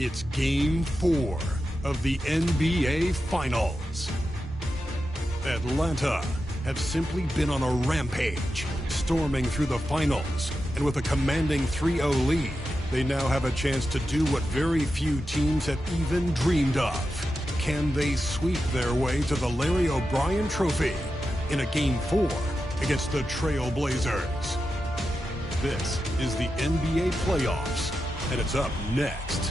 It's Game 4 of the NBA Finals. Atlanta have simply been on a rampage, storming through the finals, and with a commanding 3-0 lead, they now have a chance to do what very few teams have even dreamed of. Can they sweep their way to the Larry O'Brien Trophy in a Game 4 against the Trail Blazers? This is the NBA Playoffs, and it's up next.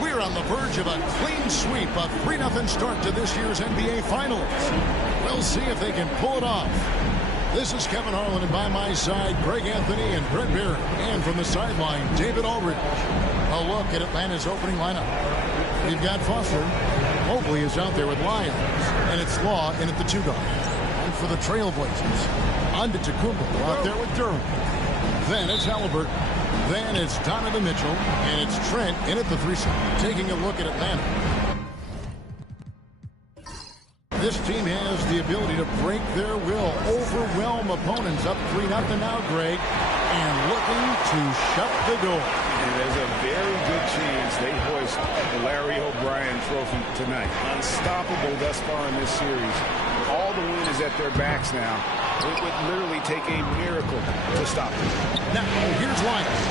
We're on the verge of a clean sweep, a 3-0 start to this year's NBA Finals. We'll see if they can pull it off. This is Kevin Harlan, and by my side, Greg Anthony and Brett Barron. And from the sideline, David Aldridge. A look at Atlanta's opening lineup. You've got Foster. Mobley is out there with Lyons. And it's Law in at the 2-guard. And for the Trailblazers, Antetokounmpo out there with Durham. Then it's Halliburton. Then it's Donovan Mitchell, and it's Trent in at the 3-side. Taking a look at Atlanta. This team has the ability to break their will, overwhelm opponents. Up 3-0 now, Greg, and looking to shut the door. And there's a very good chance they hoist the Larry O'Brien Trophy tonight. Unstoppable thus far in this series. All the wind is at their backs now. It would literally take a miracle to stop them. Now, here's Lyons.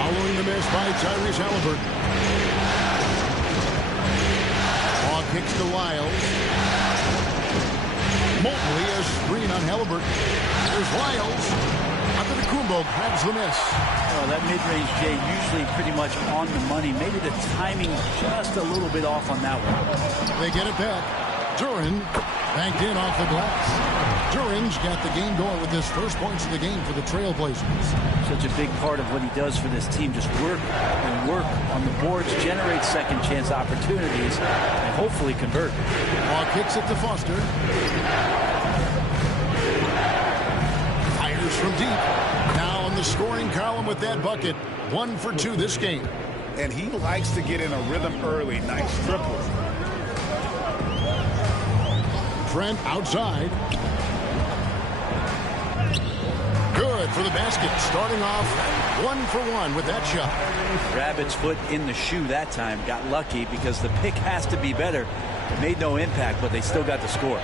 Following the miss by Tyrese Halliburton. Ball kicks to Lyles. Mobley a screen on Halliburton. There's Lyles. Antetokounmpo grabs the miss. Oh, that mid-range, Jay, usually pretty much on the money. Maybe the timing just a little bit off on that one. They get it back. Duran banked in off the glass. Duran's got the game going with his first points of the game for the Trailblazers. Such a big part of what he does for this team. Just work and work on the boards, generate second chance opportunities, and hopefully convert. Ball kicks it to Foster. Fires from deep. Now on the scoring column with that bucket. 1 for 2 this game. And he likes to get in a rhythm early. Nice triple. Trent outside. Good for the basket. Starting off 1 for 1 with that shot. Rabbit's foot in the shoe that time. Got lucky because the pick has to be better. It made no impact, but they still got the score.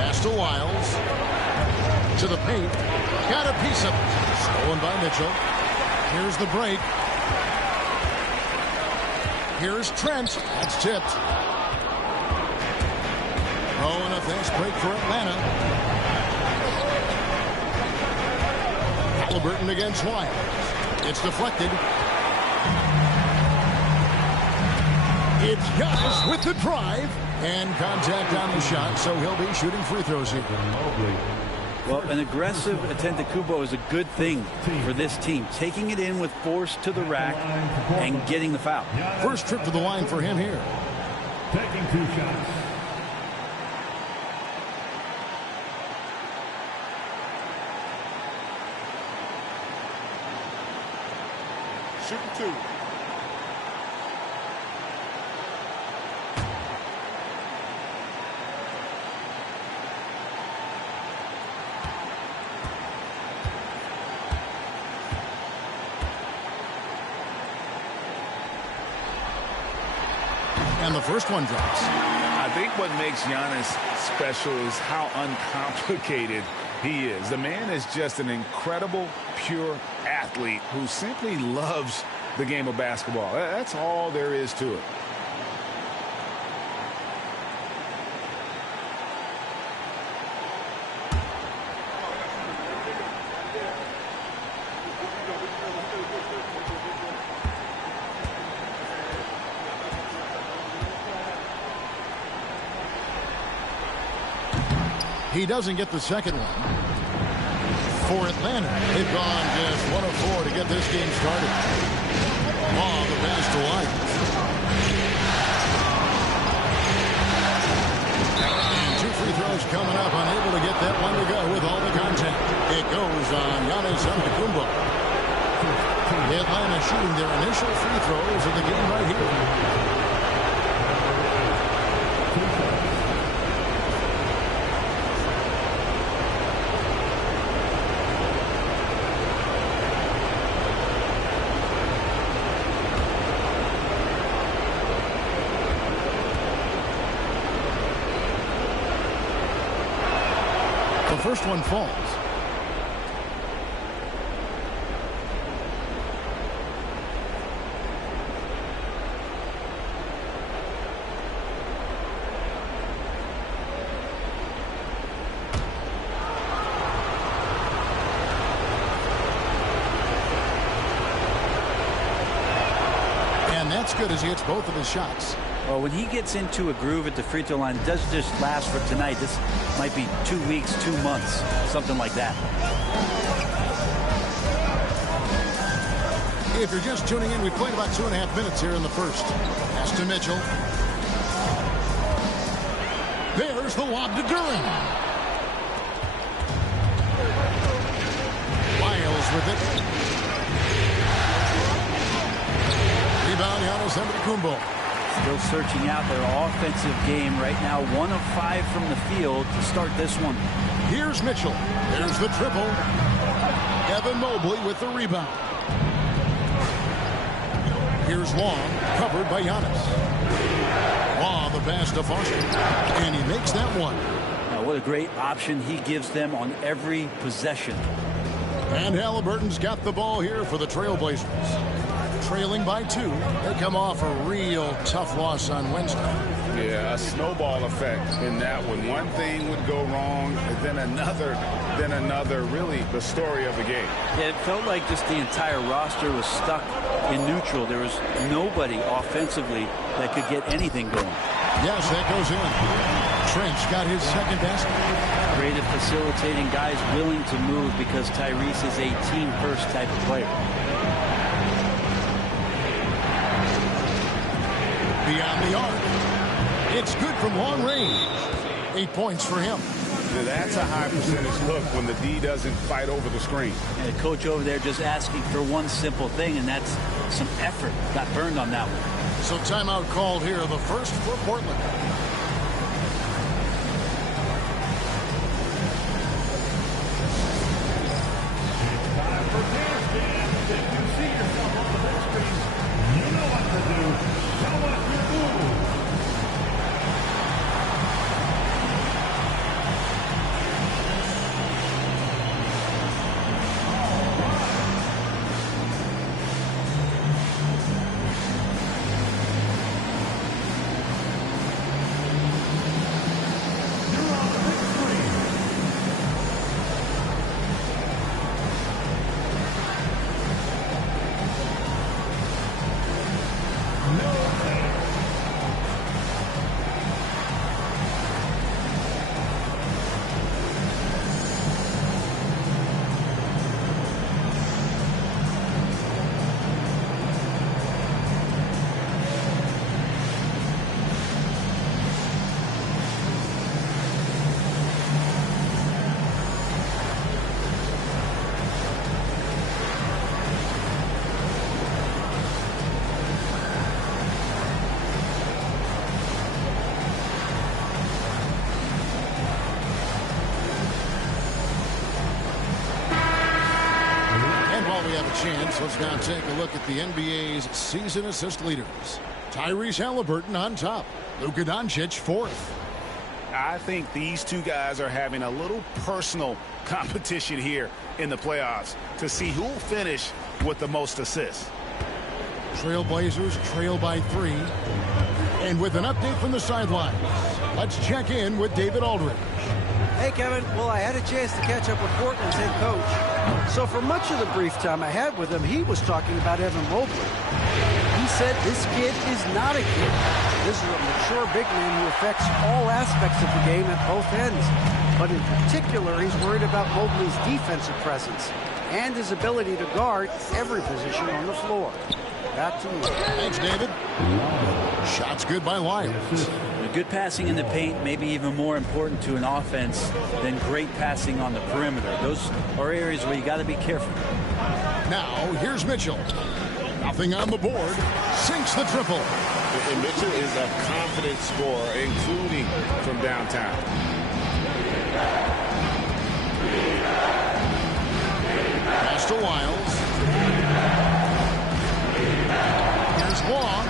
Pass to Lyles. To the paint. Got a piece of it. Stolen by Mitchell. Here's the break. Here's Trent. That's tipped. Oh, and a fast break for Atlanta. Halliburton against Lyles. It's deflected. It's Giannis with the drive. And contact on the shot, so he'll be shooting free throws here. Well, an aggressive Antetokounmpo is a good thing for this team. Taking it in with force to the rack and getting the foul. First trip to the line for him here. Taking 2 shots. Shooting 2. And the first one drops. I think what makes Giannis special is how uncomplicated he is. The man is just an incredible, pure athlete who simply loves the game of basketball. That's all there is to it. He doesn't get the second one. For Atlanta, they've gone just 1 of 4 to get this game started. Long the pass to Lyons. And 2 free throws coming up. Unable to get that one to go with all the contact. It goes on Giannis Antetokounmpo. Atlanta shooting their initial free throws of the game right here. the first one falls. That's good as he hits both of his shots. Well, when he gets into a groove at the free throw line, it doesn't just last for tonight. This might be 2 weeks, 2 months, something like that. If you're just tuning in, we played about 2.5 minutes here in the first. Pass to Mitchell. There's the lob to Duran. Wiles with it. Rebound, Giannis Antetokounmpo. Still searching out their offensive game right now. 1 of 5 from the field to start this one. Here's Mitchell. There's the triple. Evan Mobley with the rebound. Here's Long, covered by Giannis. Long, the pass to Foster. And he makes that one. Now, what a great option he gives them on every possession. And Halliburton's got the ball here for the Trailblazers. Trailing by 2. They come off a real tough loss on Wednesday. Yeah, a snowball effect in that one. One thing would go wrong, then another. Really the story of the game. Yeah, it felt like just the entire roster was stuck in neutral. There was nobody offensively that could get anything going. Yes, that goes in. Trench got his second basket. Great at facilitating guys willing to move because Tyrese is a team-first type of player. Beyond the arc. It's good from long range. 8 points for him. That's a high percentage look when the D doesn't fight over the screen. And the coach over there just asking for one simple thing, and that's some effort. Got burned on that one. So timeout called here, the first for Portland. Chance. Let's now take a look at the NBA's season assist leaders. Tyrese Halliburton on top. Luka Doncic fourth. I think these two guys are having a little personal competition here in the playoffs to see who will finish with the most assists. Trailblazers trail by 3. And with an update from the sidelines, let's check in with David Aldridge. Hey, Kevin. Well, I had a chance to catch up with Portland's head coach. So for much of the brief time I had with him, he was talking about Evan Mobley. He said this kid is not a kid. This is a mature big man who affects all aspects of the game at both ends. But in particular, he's worried about Mobley's defensive presence and his ability to guard every position on the floor. Back to you. Thanks, David. Shots good by Lyons. Good passing in the paint may be even more important to an offense than great passing on the perimeter. Those are areas where you got to be careful. Now, here's Mitchell. Nothing on the board. Sinks the triple. And Mitchell is a confident scorer, including from downtown. Pass to Wiles. Here's Long.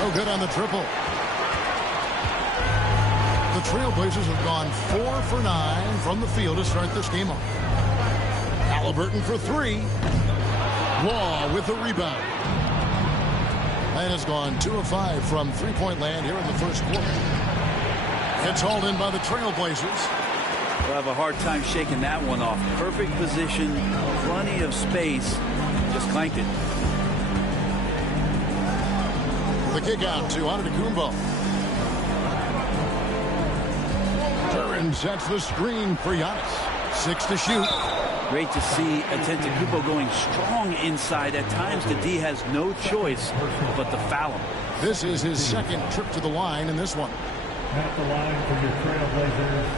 No good on the triple. The the Trailblazers have gone 4 for 9 from the field to start this game off. Halliburton for 3. Law with the rebound. And has gone 2 of 5 from three-point land here in the first quarter. It's hauled in by the Trailblazers. We'll have a hard time shaking that one off. Perfect position, plenty of space. Just clanked it. The kick out to Antetokounmpo. Duran sets the screen for Giannis. 6 to shoot. Great to see Antetokounmpo going strong inside. At times, the D has no choice but to foul him. This is his second trip to the line in this one. At the line for your Trailblazers,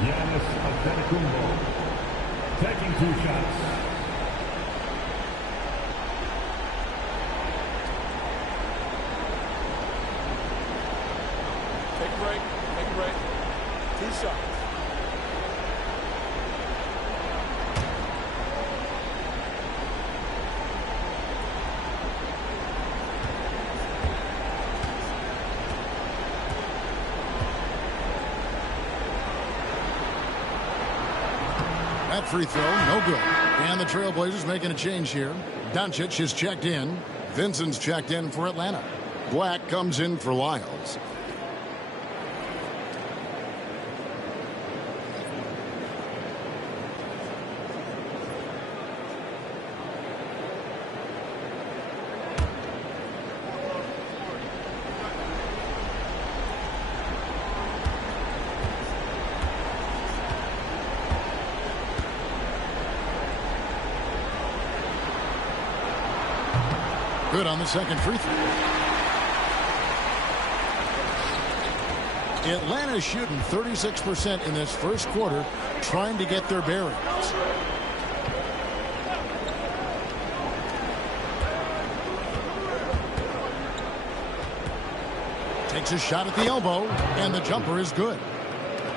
Giannis Antetokounmpo, taking 2 shots. Take a break. Take a break. 2 shots. That free throw, no good. And the Trailblazers making a change here. Doncic is checked in. Vincent's checked in for Atlanta. Black comes in for Lyles. Good on the second free throw. Atlanta shooting 36% in this first quarter, trying to get their bearings. Takes a shot at the elbow, and the jumper is good.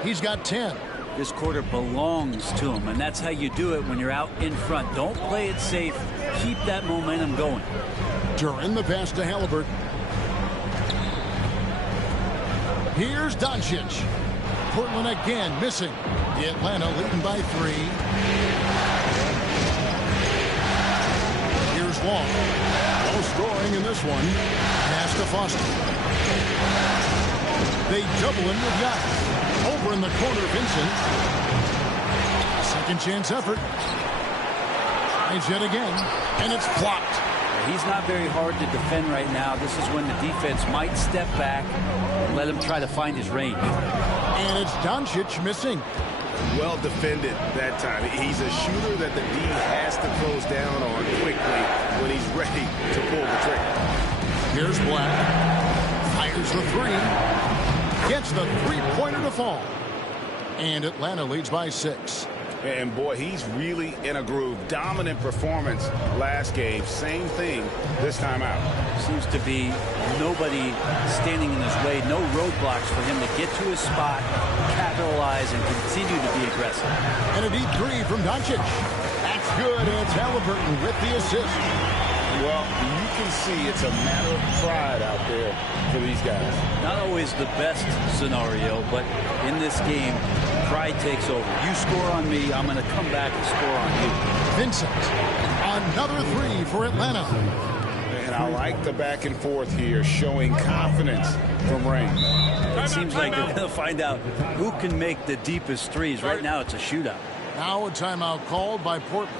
He's got 10. This quarter belongs to him, and that's how you do it when you're out in front. Don't play it safe. Keep that momentum going. Duran the pass to Halliburton. Here's Doncic. Portland again missing. Atlanta leading by 3. Here's Long. No scoring in this one. Pass to Foster. They double him with Giannis. Over in the corner, Vincent. Second chance effort. Tries yet again, and it's blocked. He's not very hard to defend right now. This is when the defense might step back and let him try to find his range. And it's Doncic missing. Well defended that time. He's a shooter that the D has to close down on quickly when he's ready to pull the trigger. Here's Black. Fires the 3. Gets the three-pointer to fall. And Atlanta leads by 6. And boy, he's really in a groove. Dominant performance last game. Same thing this time out. Seems to be nobody standing in his way. No roadblocks for him to get to his spot, capitalize, and continue to be aggressive. And a deep 3 from Doncic. That's good, and it's Halliburton with the assist. Well, you can see it's a matter of pride out there for these guys. Not always the best scenario, but in this game, pride takes over. You score on me, I'm going to come back and score on you. Vincent, another 3 for Atlanta. And I like the back and forth here, showing confidence from Rain. It seems like they're going to find out who can make the deepest threes. Right now, it's a shootout. Now a timeout called by Portland.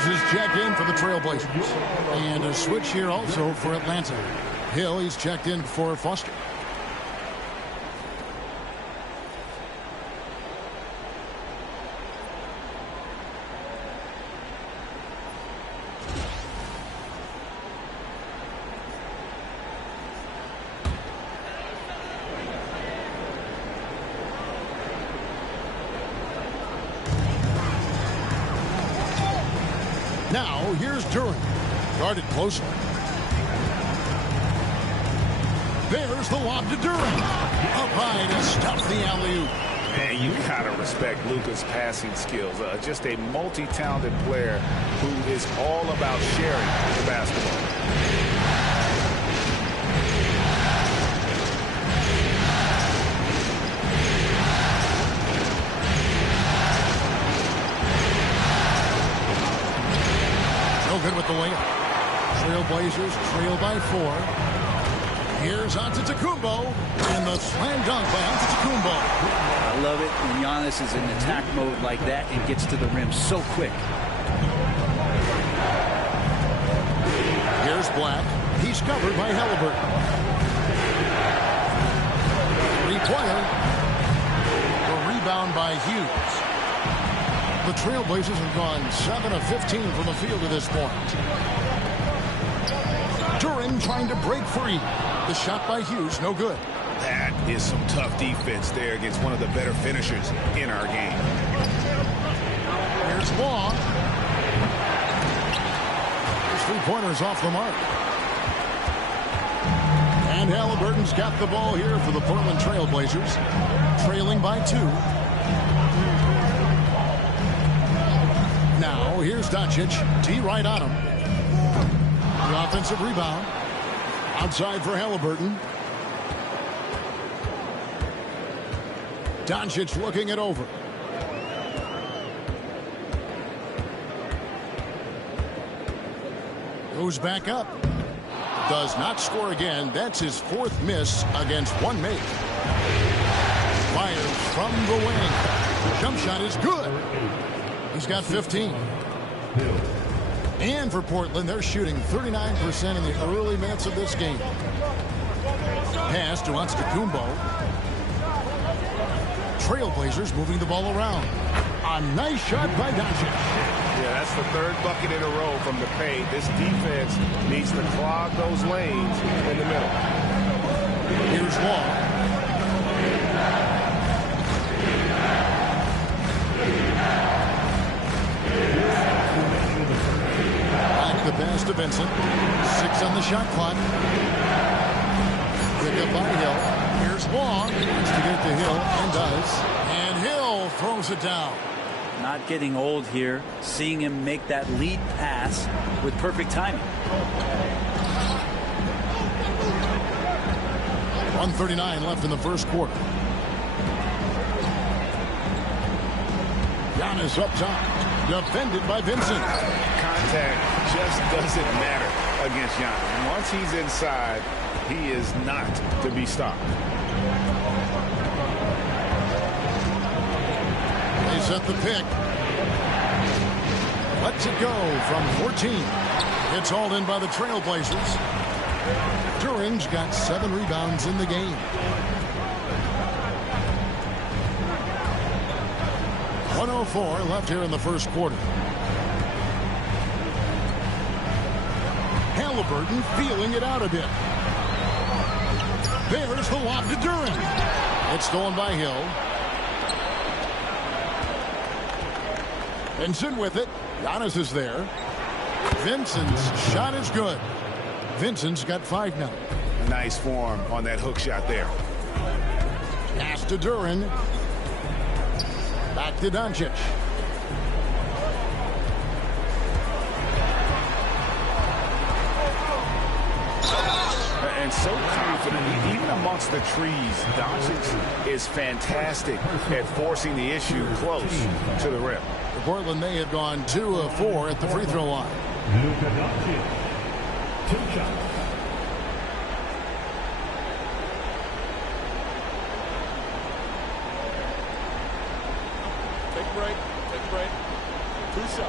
Matthews is checked in for the Trailblazers. And a switch here also for Atlanta. Hill, he's checked in for Foster. Now, here's Duran. Guarded closely. There's the lob to Duran. Up high to stop the alley-oop. Man, you gotta respect Luka's passing skills. Just a multi-talented player who is all about sharing the basketball. Good with the layup. Trailblazers trail by 4. Here's Antetokounmpo in the slam dunk by Antetokounmpo. I love it when Giannis is in attack mode like that and gets to the rim so quick. Here's Black. He's covered by Halliburton. 3-pointer. The rebound by Hughes. The Trailblazers have gone 7 of 15 from the field at this point. Duran trying to break free. The shot by Hughes, no good. That is some tough defense there against one of the better finishers in our game. Here's Long. His 3-pointers off the mark. And Halliburton's got the ball here for the Portland Trailblazers. Trailing by 2. Now, here's Doncic. D right on him. The offensive rebound. Outside for Halliburton. Doncic looking it over. Goes back up. Does not score again. That's his 4th miss against one make. Fires from the wing. Jump shot is good. He's got 15. And for Portland, they're shooting 39% in the early minutes of this game. Pass to Antetokounmpo. Trailblazers moving the ball around. A nice shot by Doncic. Yeah, that's the 3rd bucket in a row from the paint. This defense needs to clog those lanes in the middle. Here's Long. The pass to Vincent. 6 on the shot clock. Pick up by Hill. Here's Long. Wants to get to Hill and does. And Hill throws it down. Not getting old here. Seeing him make that lead pass with perfect timing. 1:39 left in the first quarter. Giannis up top. Defended by Vincent. Contact just doesn't matter against Giannis. Once he's inside, he is not to be stopped. They set the pick. Lets it go from 14. It's hauled in by the Trailblazers. Duran's got 7 rebounds in the game. 1:04 left here in the first quarter. Halliburton feeling it out a bit. There's the lob to Duran. It's stolen by Hill. Vincent with it. Giannis is there. Vincent's shot is good. Vincent's got 5 now. Nice form on that hook shot there. Pass to Duran. Back to Doncic. And so confident, even amongst the trees, Doncic is fantastic at forcing the issue close to the rim. For Portland, they have gone 2 of 4 at the free throw line. Luka Doncic, 2 shots. Take a break. 2 shots.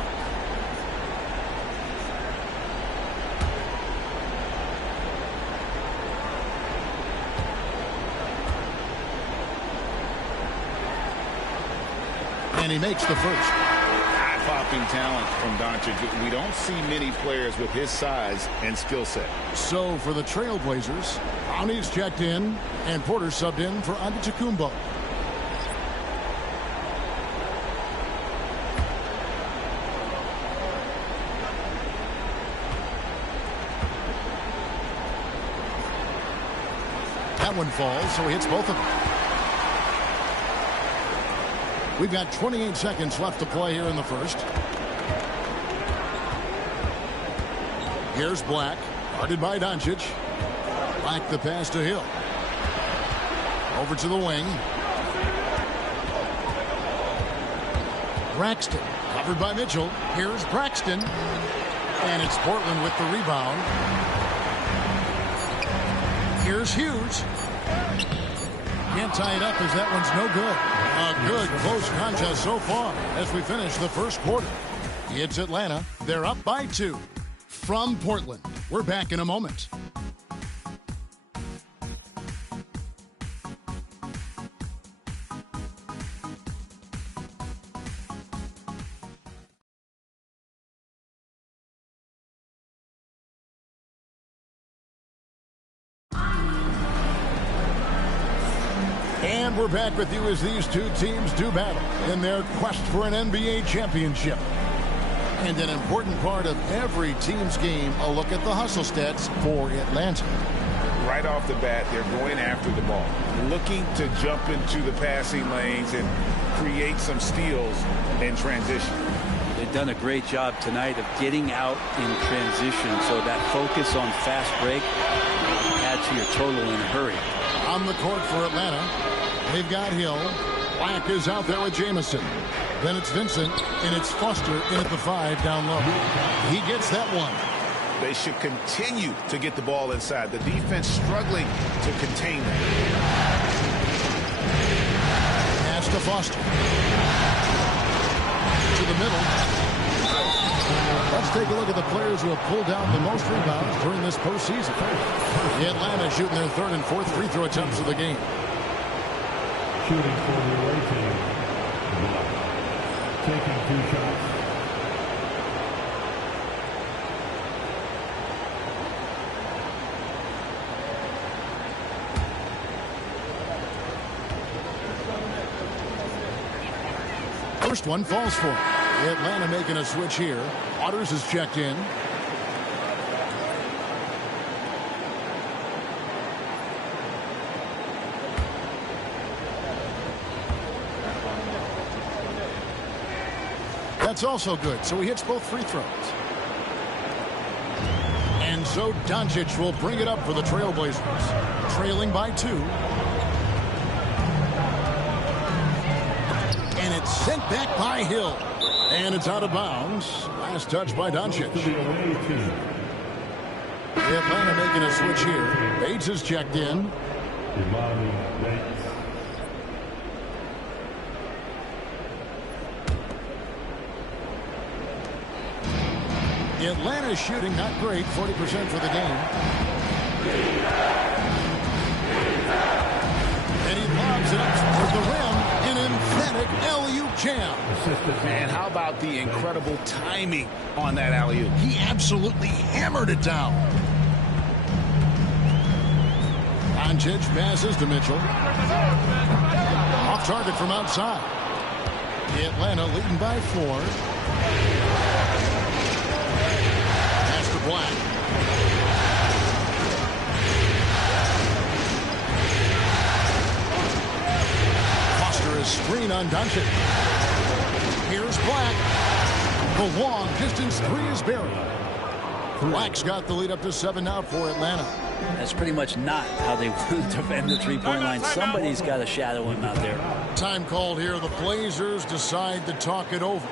And he makes the first. Eye-popping talent from Doncic. We don't see many players with his size and skill set. So for the Trailblazers, Brownie's checked in, and Porter subbed in for Antetokounmpo. That one falls, so he hits both of them. We've got 28 seconds left to play here in the first. Here's Black, guarded by Doncic. Black the pass to Hill. Over to the wing. Braxton, covered by Mitchell. Here's Braxton. And it's Portland with the rebound. Here's Hughes. Can't tie it up as that one's no good. A good close contest so far as we finish the first quarter. It's Atlanta. They're up by 2. From Portland, we're back in a moment. And we're back with you as these two teams do battle in their quest for an NBA championship. And an important part of every team's game, a look at the hustle stats for Atlanta. Right off the bat, they're going after the ball, looking to jump into the passing lanes and create some steals in transition. They've done a great job tonight of getting out in transition, so that focus on fast break adds to your total in a hurry. On the court for Atlanta, they've got Hill. Black is out there with Jamison. Then it's Vincent, and it's Foster in at the 5 down low. He gets that one. They should continue to get the ball inside. The defense struggling to contain that. Pass to Foster. To the middle. Let's take a look at the players who have pulled down the most rebounds during this postseason. Atlanta shooting their 3rd and 4th free throw attempts of the game. Shooting for the away team. Taking 2 shots. First one falls for him. Atlanta making a switch here. Waters is checked in. That's also good, so he hits both free throws. And so Doncic will bring it up for the Trailblazers, trailing by 2. And it's sent back by Hill. And it's out of bounds. Last touch by Doncic. Atlanta making a switch here. Bates is checked in. Atlanta shooting not great, 40% for the game. And he lobs it up toward the rim. An emphatic alley-oop jam. Man, how about the incredible timing on that alley-oop? He absolutely hammered it down. Doncic passes to Mitchell. Off target from outside. Atlanta leading by 4. Black. Foster is screen on Doncic. Here's Black. The long distance 3 is buried. Black's got the lead up to 7 now for Atlanta. That's pretty much not how they want to defend the three-point line. Somebody's got to shadow him out there. Time called here. The Blazers decide to talk it over.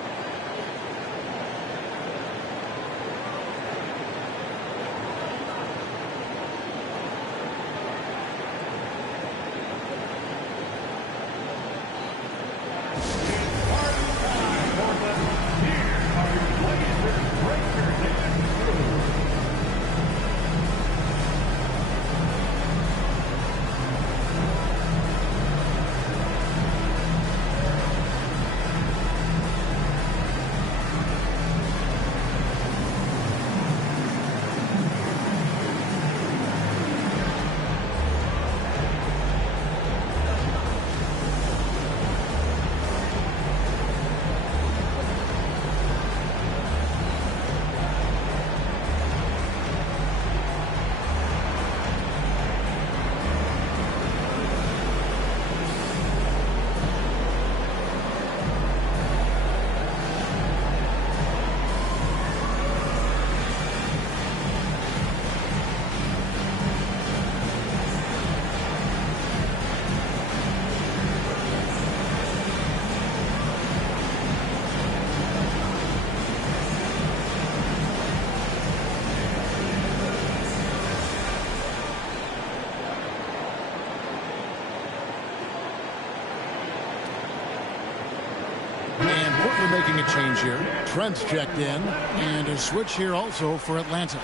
And Portland making a change here. Trent's checked in. And a switch here also for Atlanta.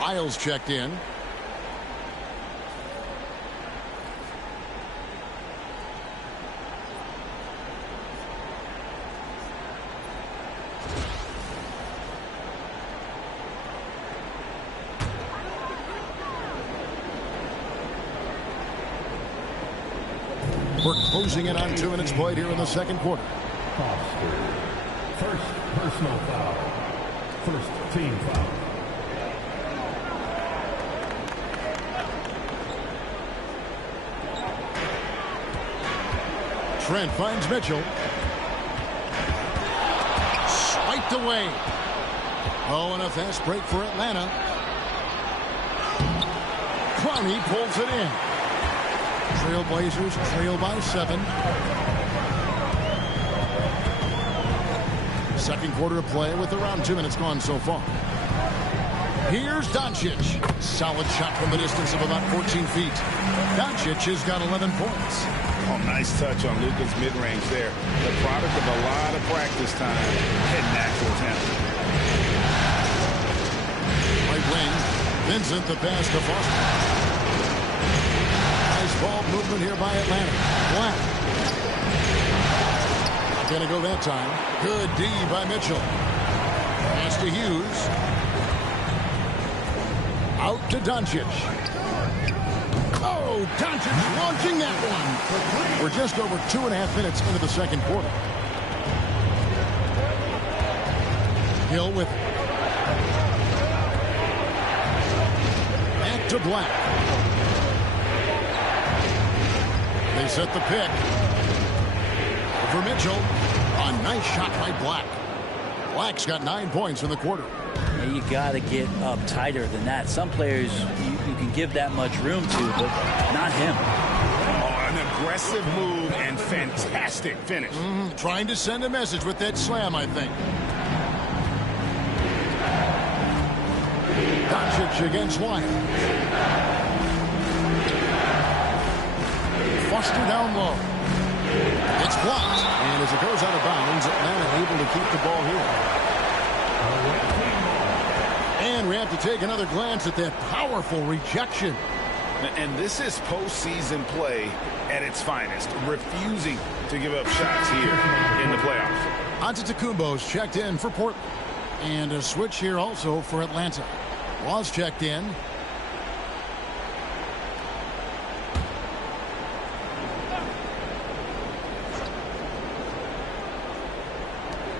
Isles checked in. We're closing in on 2 minutes played here in the second quarter. First personal foul. First team foul. Trent finds Mitchell. Swiped away. Oh, and a fast break for Atlanta. Clowney pulls it in. Trailblazers trail by 7. Second quarter to play with around 2 minutes gone so far. Here's Doncic. Solid shot from the distance of about 14 feet. Doncic has got 11 points. Oh, nice touch on Luka's mid-range there. The product of a lot of practice time and natural talent. Right wing. Vincent the pass to Foster. Nice ball movement here by Atlanta. Black. Not going to go that time. Good D by Mitchell. Pass to Hughes. Out to Doncic. Oh, Doncic launching that one. We're just over 2.5 minutes into the second quarter. Hill with back to Black. They set the pick for Mitchell. A nice shot by Black. Black's got 9 points in the quarter. Yeah, you got to get up tighter than that. Some players you can give that much room to, but not him. Oh, an aggressive move and fantastic finish. Trying to send a message with that slam, I think. Doncic against Wyatt. Foster down low. It's blocked. And as it goes out of bounds, Atlanta able to keep the ball here. And we have to take another glance at that powerful rejection. And this is postseason play at its finest, refusing to give up shots here in the playoffs. Antetokounmpo's checked in for Portland. And a switch here also for Atlanta. Was checked in.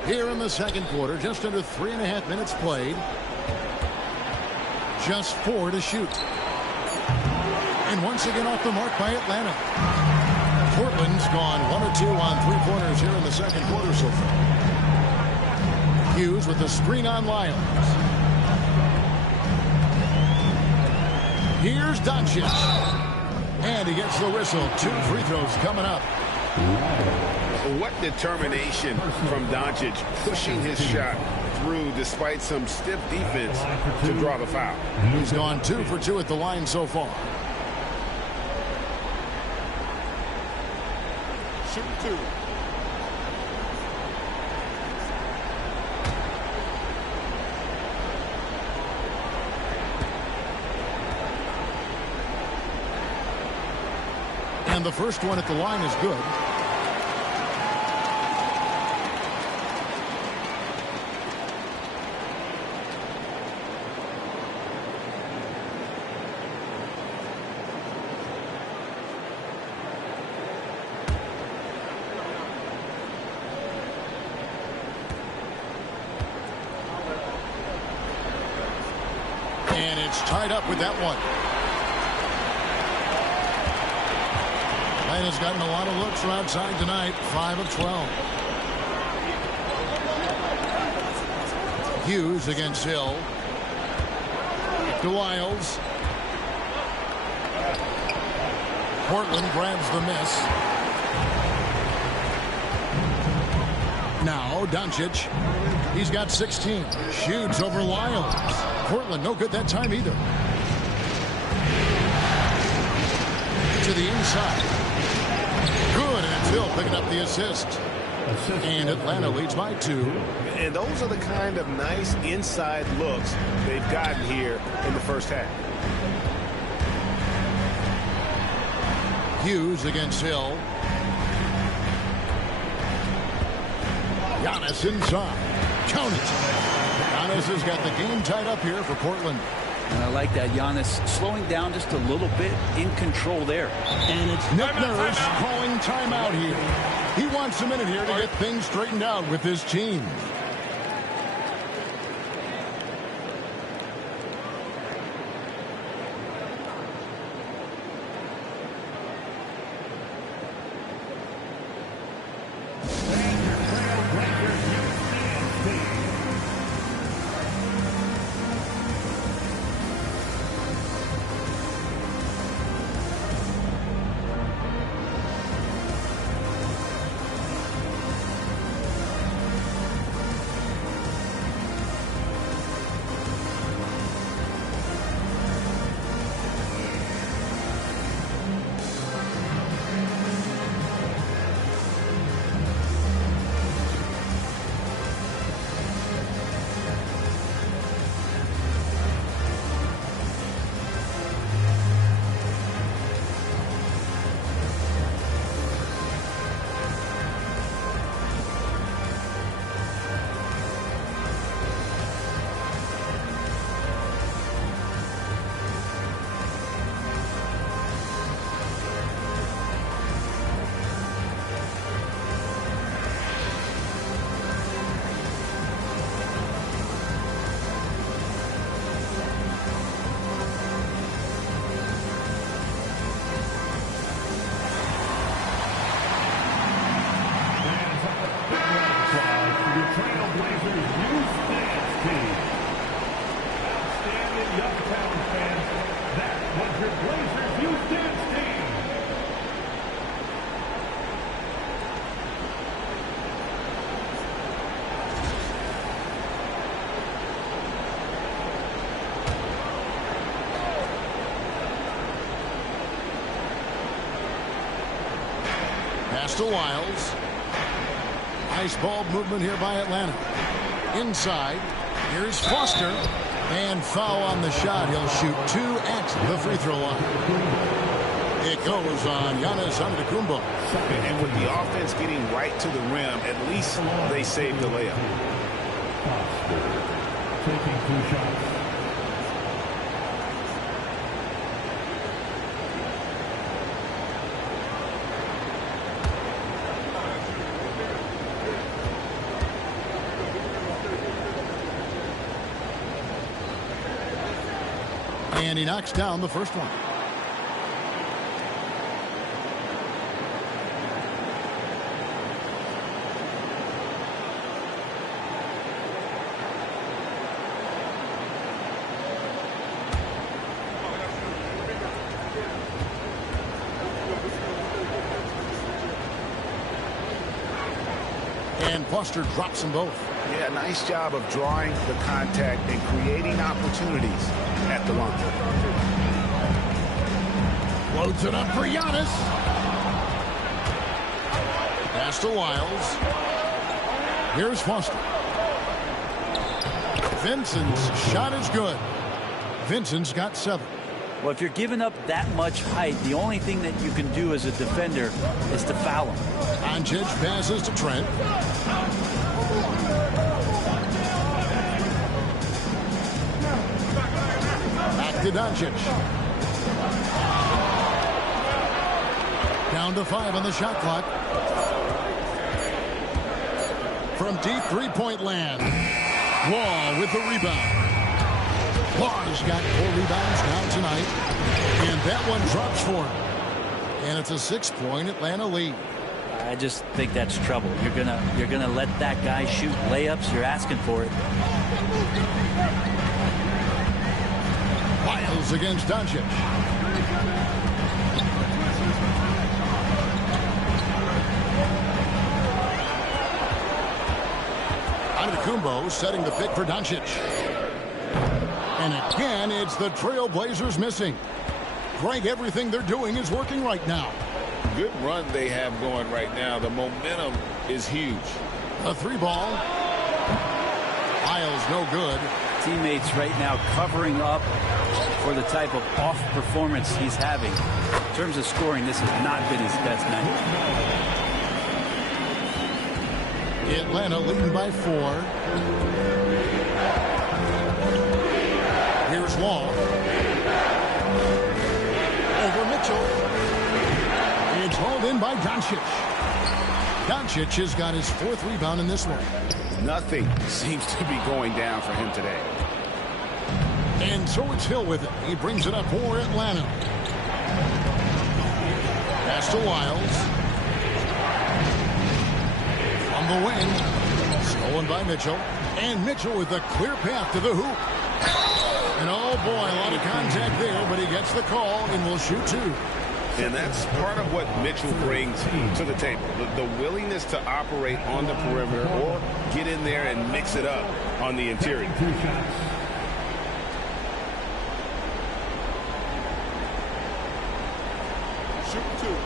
Here in the second quarter, just under 3.5 minutes played. Just 4 to shoot. And once again off the mark by Atlanta. Portland's gone 1 or 2 on 3-pointers here in the second quarter so far. Hughes with the screen on Lyles. Here's Doncic. And he gets the whistle. 2 free throws coming up. What determination from Doncic, pushing his shot through despite some stiff defense to draw the foul. He's gone 2 for 2 at the line so far. Shoot 2. And the first one at the line is good. And it's tied up with that one. Atlanta's gotten a lot of looks from outside tonight. 5 of 12. Hughes against Hill. To Lyles. Portland grabs the miss. Now Doncic. He's got 16. Shoots over Lyles. Portland no good that time either. To the inside. Good, and it's Hill picking up the assist. And Atlanta leads by 2. And those are the kind of nice inside looks they've gotten here in the first half. Hughes against Hill. Giannis inside. Count it. Giannis has got the game tied up here for Portland. And I like that. Giannis slowing down just a little bit, in control there. And it's Nick Nurse calling timeout here. He wants a minute here to get things straightened out with his team. To Wiles. Nice ball movement here by Atlanta. Inside. Here's Foster. And foul on the shot. He'll shoot 2 at the free throw line. It goes on Giannis Antetokounmpo. And with the offense getting right to the rim, at least they saved the layup. Taking 2 shots. And he knocks down the first one. And Foster drops them both. Yeah, nice job of drawing the contact and creating opportunities at the line. Loads it up for Giannis. Pass to Wiles. Here's Foster. Vincent's shot is good. Vincent's got 7. Well, if you're giving up that much height, the only thing that you can do as a defender is to foul him. Doncic passes to Trent. Back to Doncic. Down to 5 on the shot clock. From deep three-point land. Wall with the rebound. Law's got 4 rebounds now tonight. And that one drops for him. And it's a 6-point Atlanta lead. I just think that's trouble. You're gonna let that guy shoot layups. You're asking for it. Wiles against Doncic. Antetokounmpo setting the pick for Doncic. And again, it's the Trailblazers missing. Greg, everything they're doing is working right now. Good run they have going right now. The momentum is huge. A 3-ball. Isles no good. Teammates right now covering up for the type of off performance he's having. In terms of scoring, this has not been his best night. Atlanta leading by 4. Here's Long. Over Mitchell. It's hauled in by Doncic. Doncic has got his 4th rebound in this one. Nothing seems to be going down for him today. And so it's Hill with it. He brings it up for Atlanta. Pass to Wiles. On the wing. Stolen by Mitchell. And Mitchell with a clear path to the hoop. And oh boy, a lot of contact there, but he gets the call and will shoot 2. And that's part of what Mitchell brings to the table. The willingness to operate on the perimeter or get in there and mix it up on the interior. Shoot 2.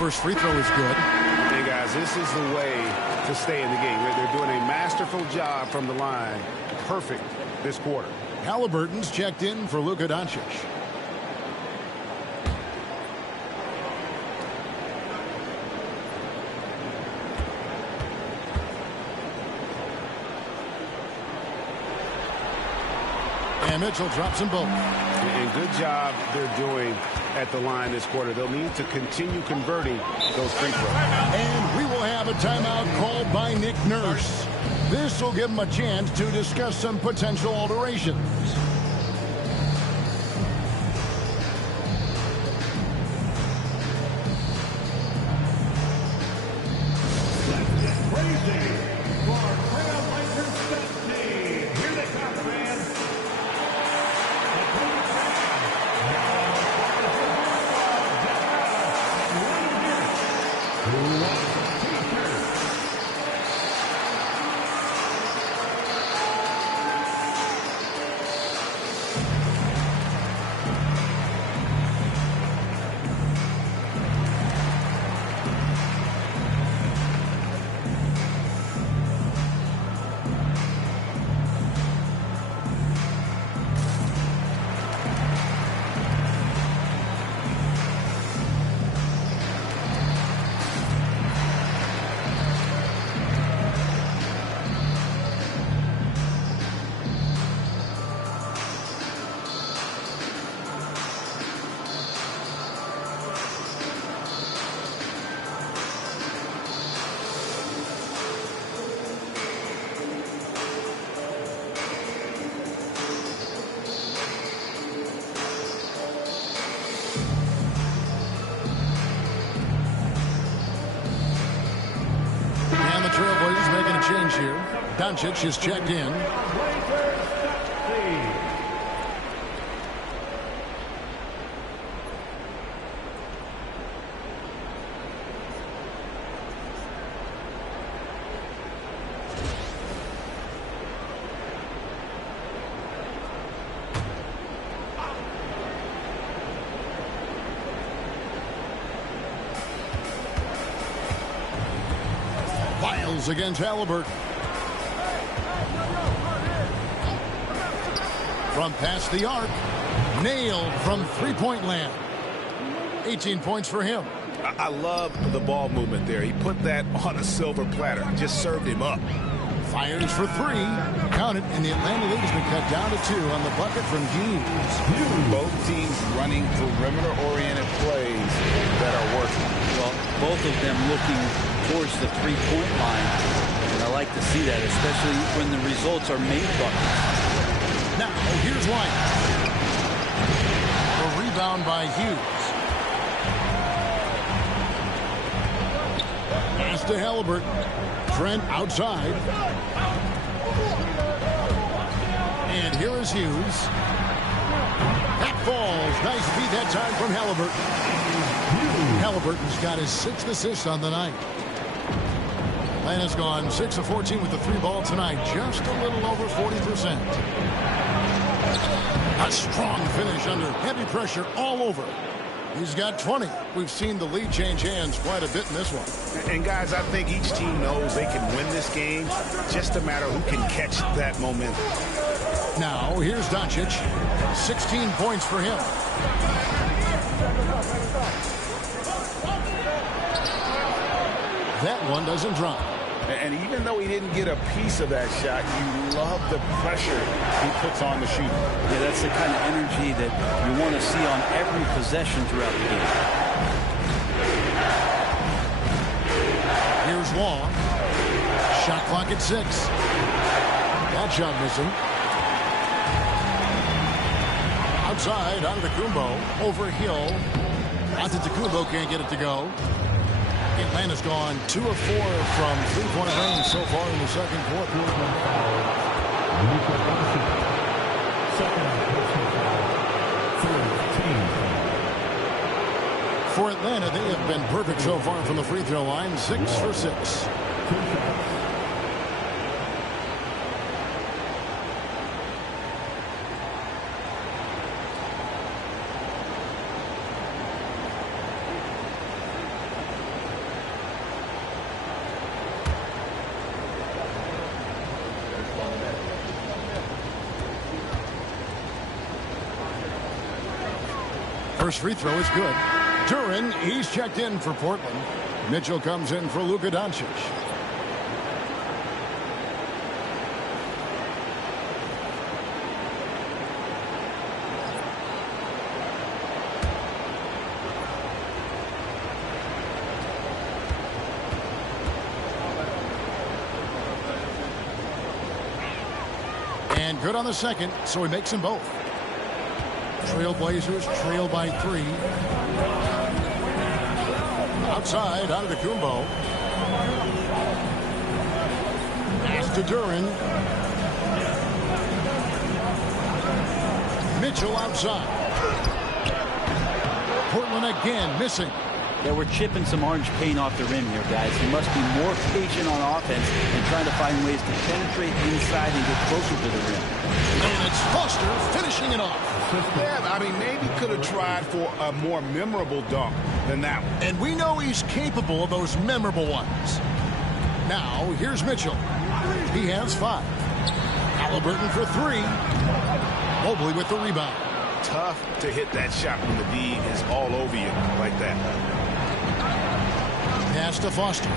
First free throw is good. Hey, guys, this is the way to stay in the game. They're doing a masterful job from the line. Perfect this quarter. Halliburton's checked in for Luka Doncic. And Mitchell drops them both. And good job they're doing at the line this quarter. They'll need to continue converting those free throws. And we will have a timeout called by Nick Nurse. This will give him a chance to discuss some potential alterations. Trailblazers making a change here. Doncic is checked in. Against Halliburton. From past the arc. Nailed from three-point land. 18 points for him. I love the ball movement there. He put that on a silver platter. Just served him up. Fires for 3. Count it, and the Atlanta lead has been cut down to 2 on the bucket from Hughes. Both teams running perimeter-oriented plays that are working. Well, both of them looking towards the three-point line, and I like to see that, especially when the results are made buckets. Now, here's White. A rebound by Hughes. Pass to Halliburton. Trent outside. And here is Hughes. That falls. Nice feed that time from Halliburton. Halliburton's got his 6th assist on the night. Atlanta's gone 6 of 14 with the 3-ball tonight. Just a little over 40%. A strong finish under heavy pressure all over. He's got 20. We've seen the lead change hands quite a bit in this one. And guys, I think each team knows they can win this game. Just a matter who can catch that momentum. Now, here's Doncic. 16 points for him. That one doesn't drop. And even though he didn't get a piece of that shot, you love the pressure he puts on the shooter. Yeah, that's the kind of energy that you want to see on every possession throughout the game. Here's Wong. Shot clock at 6. That shot missing. Outside, Antetokounmpo. Over Hill. Antetokounmpo can't get it to go. Atlanta's gone 2 of 4 from three-point range so far in the second quarter. For Atlanta, they have been perfect so far from the free throw line. 6 for 6. First free throw is good. Duren, he's checked in for Portland. Mitchell comes in for Luka Doncic. And good on the second, so he makes them both. Trailblazers trail by 3. Outside, Antetokounmpo. Pass to Duren. Mitchell outside. Portland again missing. Yeah, we're chipping some orange paint off the rim here, guys. He must be more patient on offense and trying to find ways to penetrate inside and get closer to the rim. And it's Foster finishing it off. Yeah, I mean, maybe could have tried for a more memorable dunk than that one. And we know he's capable of those memorable ones. Now, here's Mitchell. He has 5. Halliburton for 3. Mobley with the rebound. Tough to hit that shot when the D is all over you like that. Pass to Foster.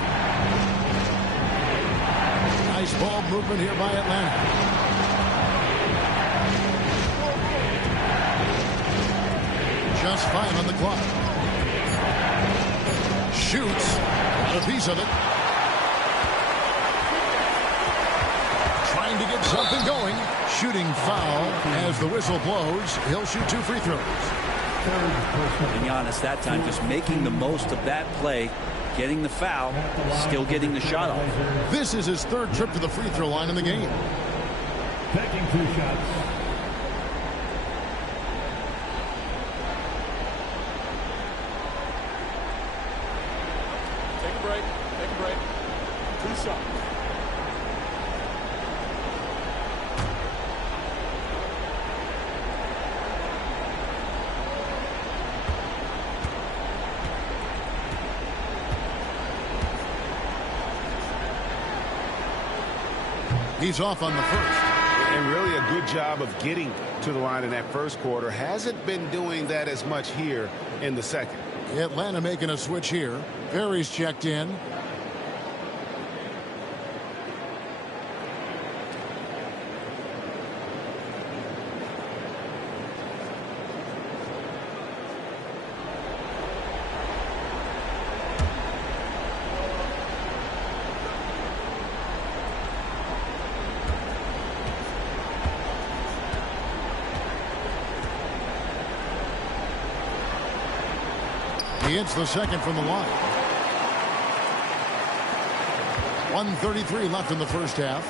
Nice ball movement here by Atlanta. Just 5 on the clock. Shoots. Got a piece of it. Trying to get something going. Shooting foul as the whistle blows. He'll shoot 2 free throws. And Giannis that time just making the most of that play, getting the foul, still getting the shot off. This is his 3rd trip to the free throw line in the game. Taking 2 shots. Take a break. Take a break. 2 shots. He's off on the first. And really a good job of getting to the line in that first quarter. Hasn't been doing that as much here in the second. Atlanta making a switch here. Perry's checked in. He hits the second from the line. 1:33 left in the first half.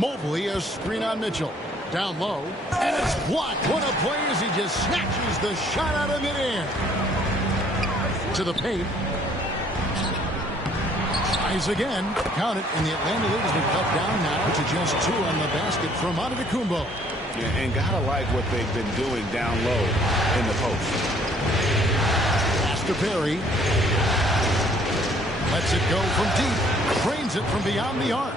Mobley a screen on Mitchell. Down low, and it's blocked. What a play as he just snatches the shot out of midair. To the paint. Tries again. Count it, and the Atlanta lead has been cut down now to just 2 on the basket from Antetokounmpo. Yeah, and gotta like what they've been doing down low in the post. Pass to Perry. Lets it go from deep. Trains it from beyond the arc.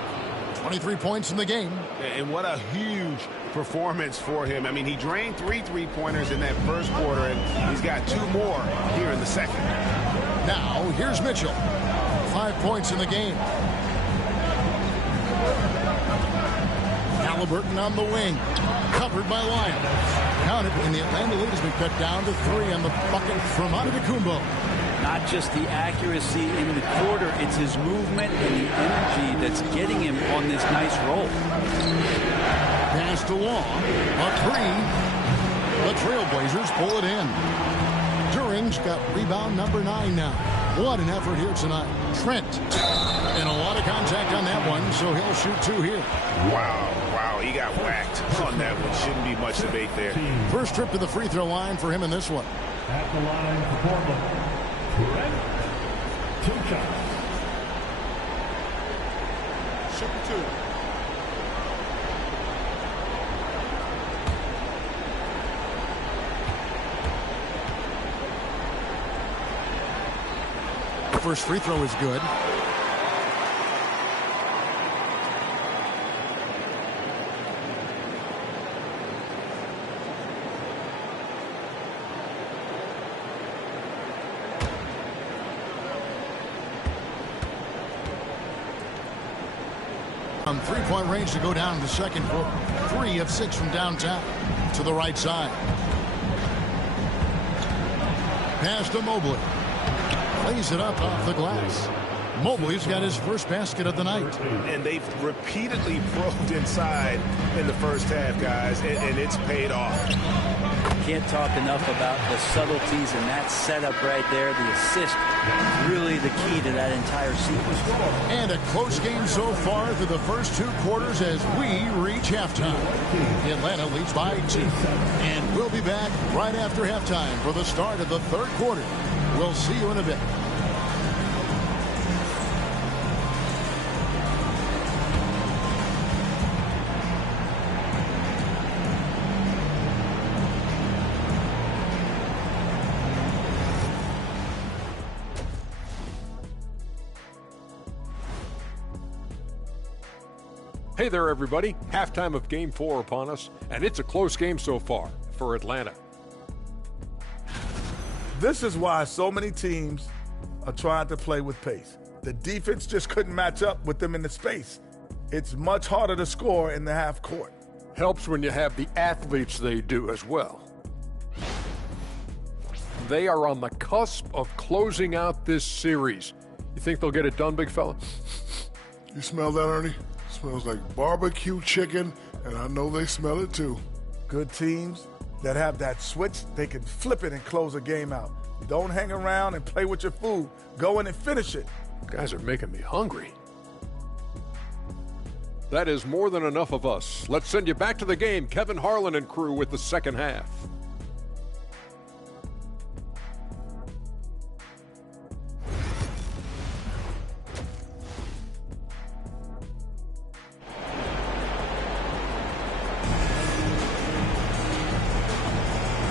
23 points in the game. And what a huge performance for him. I mean, he drained 3 three-pointers in that first quarter, and he's got 2 more here in the second. Now, here's Mitchell. 5 points in the game. Halliburton on the wing. Covered by Lyons. Counted, and the Atlanta lead has been cut down to 3 on the bucket from Antetokounmpo. Not just the accuracy in the quarter, it's his movement and the energy that's getting him on this nice roll. Pass to Long. A 3. The Trailblazers pull it in. During's got rebound number 9 now. What an effort here tonight. Trent. And a lot of contact on that one, so he'll shoot 2 here. Wow, he got whacked on that one. Shouldn't be much debate there. First trip to the free throw line for him in this one. At the line for Portland. Trent. 2 shots. Shooting 2. First free throw is good. On 3-point range to go down in the second quarter. 3 of 6 from downtown to the right side. Pass to Mobley. Plays it up off the glass. Mobley's got his first basket of the night. And they've repeatedly probed inside in the first half, guys, and it's paid off. Can't talk enough about the subtleties in that setup right there. The assist, really the key to that entire sequence. And a close game so far through the first 2 quarters as we reach halftime. Atlanta leads by 2. And we'll be back right after halftime for the start of the third quarter. We'll see you in a bit. Hey there, everybody. Halftime of Game 4 upon us, and it's a close game so far for Atlanta. This is why so many teams are trying to play with pace. The defense just couldn't match up with them in the space. It's much harder to score in the half court. Helps when you have the athletes they do as well. They are on the cusp of closing out this series. You think they'll get it done, big fella? You smell that, Ernie? Smells like barbecue chicken, and I know they smell it too. Good teams that have that switch, they can flip it and close a game out. Don't hang around and play with your food. Go in and finish it. Guys are making me hungry. That is more than enough of us. Let's send you back to the game. Kevin Harlan and crew with the second half.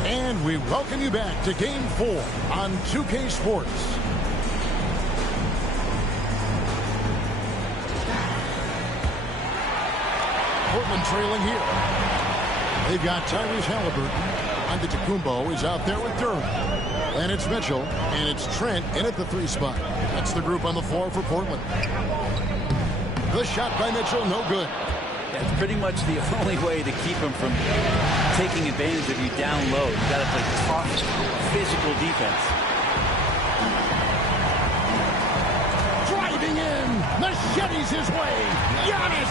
And we welcome you back to Game 4 on 2K Sports. Portland trailing here. They've got Tyrese Halliburton. Antetokounmpo is out there with Durham. And it's Mitchell, and it's Trent in at the 3 spot. That's the group on the floor for Portland. The shot by Mitchell, no good. That's pretty much the only way to keep him from taking advantage of you down low. You got to play tough, physical defense. Driving in, machetes his way. Giannis.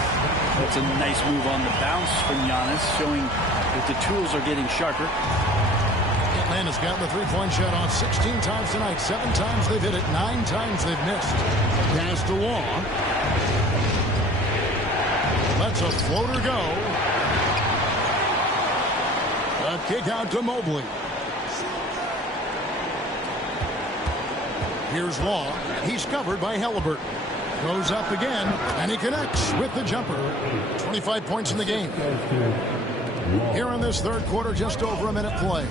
That's a nice move on the bounce from Giannis, showing that the tools are getting sharper. Atlanta's gotten the 3-point shot off 16 times tonight. 7 times they've hit it, 9 times they've missed. Pass to Long. Lets a floater go. A kick out to Mobley. Here's Law. He's covered by Halliburton. Goes up again, and he connects with the jumper. 25 points in the game. Here in this third quarter, just over a minute play.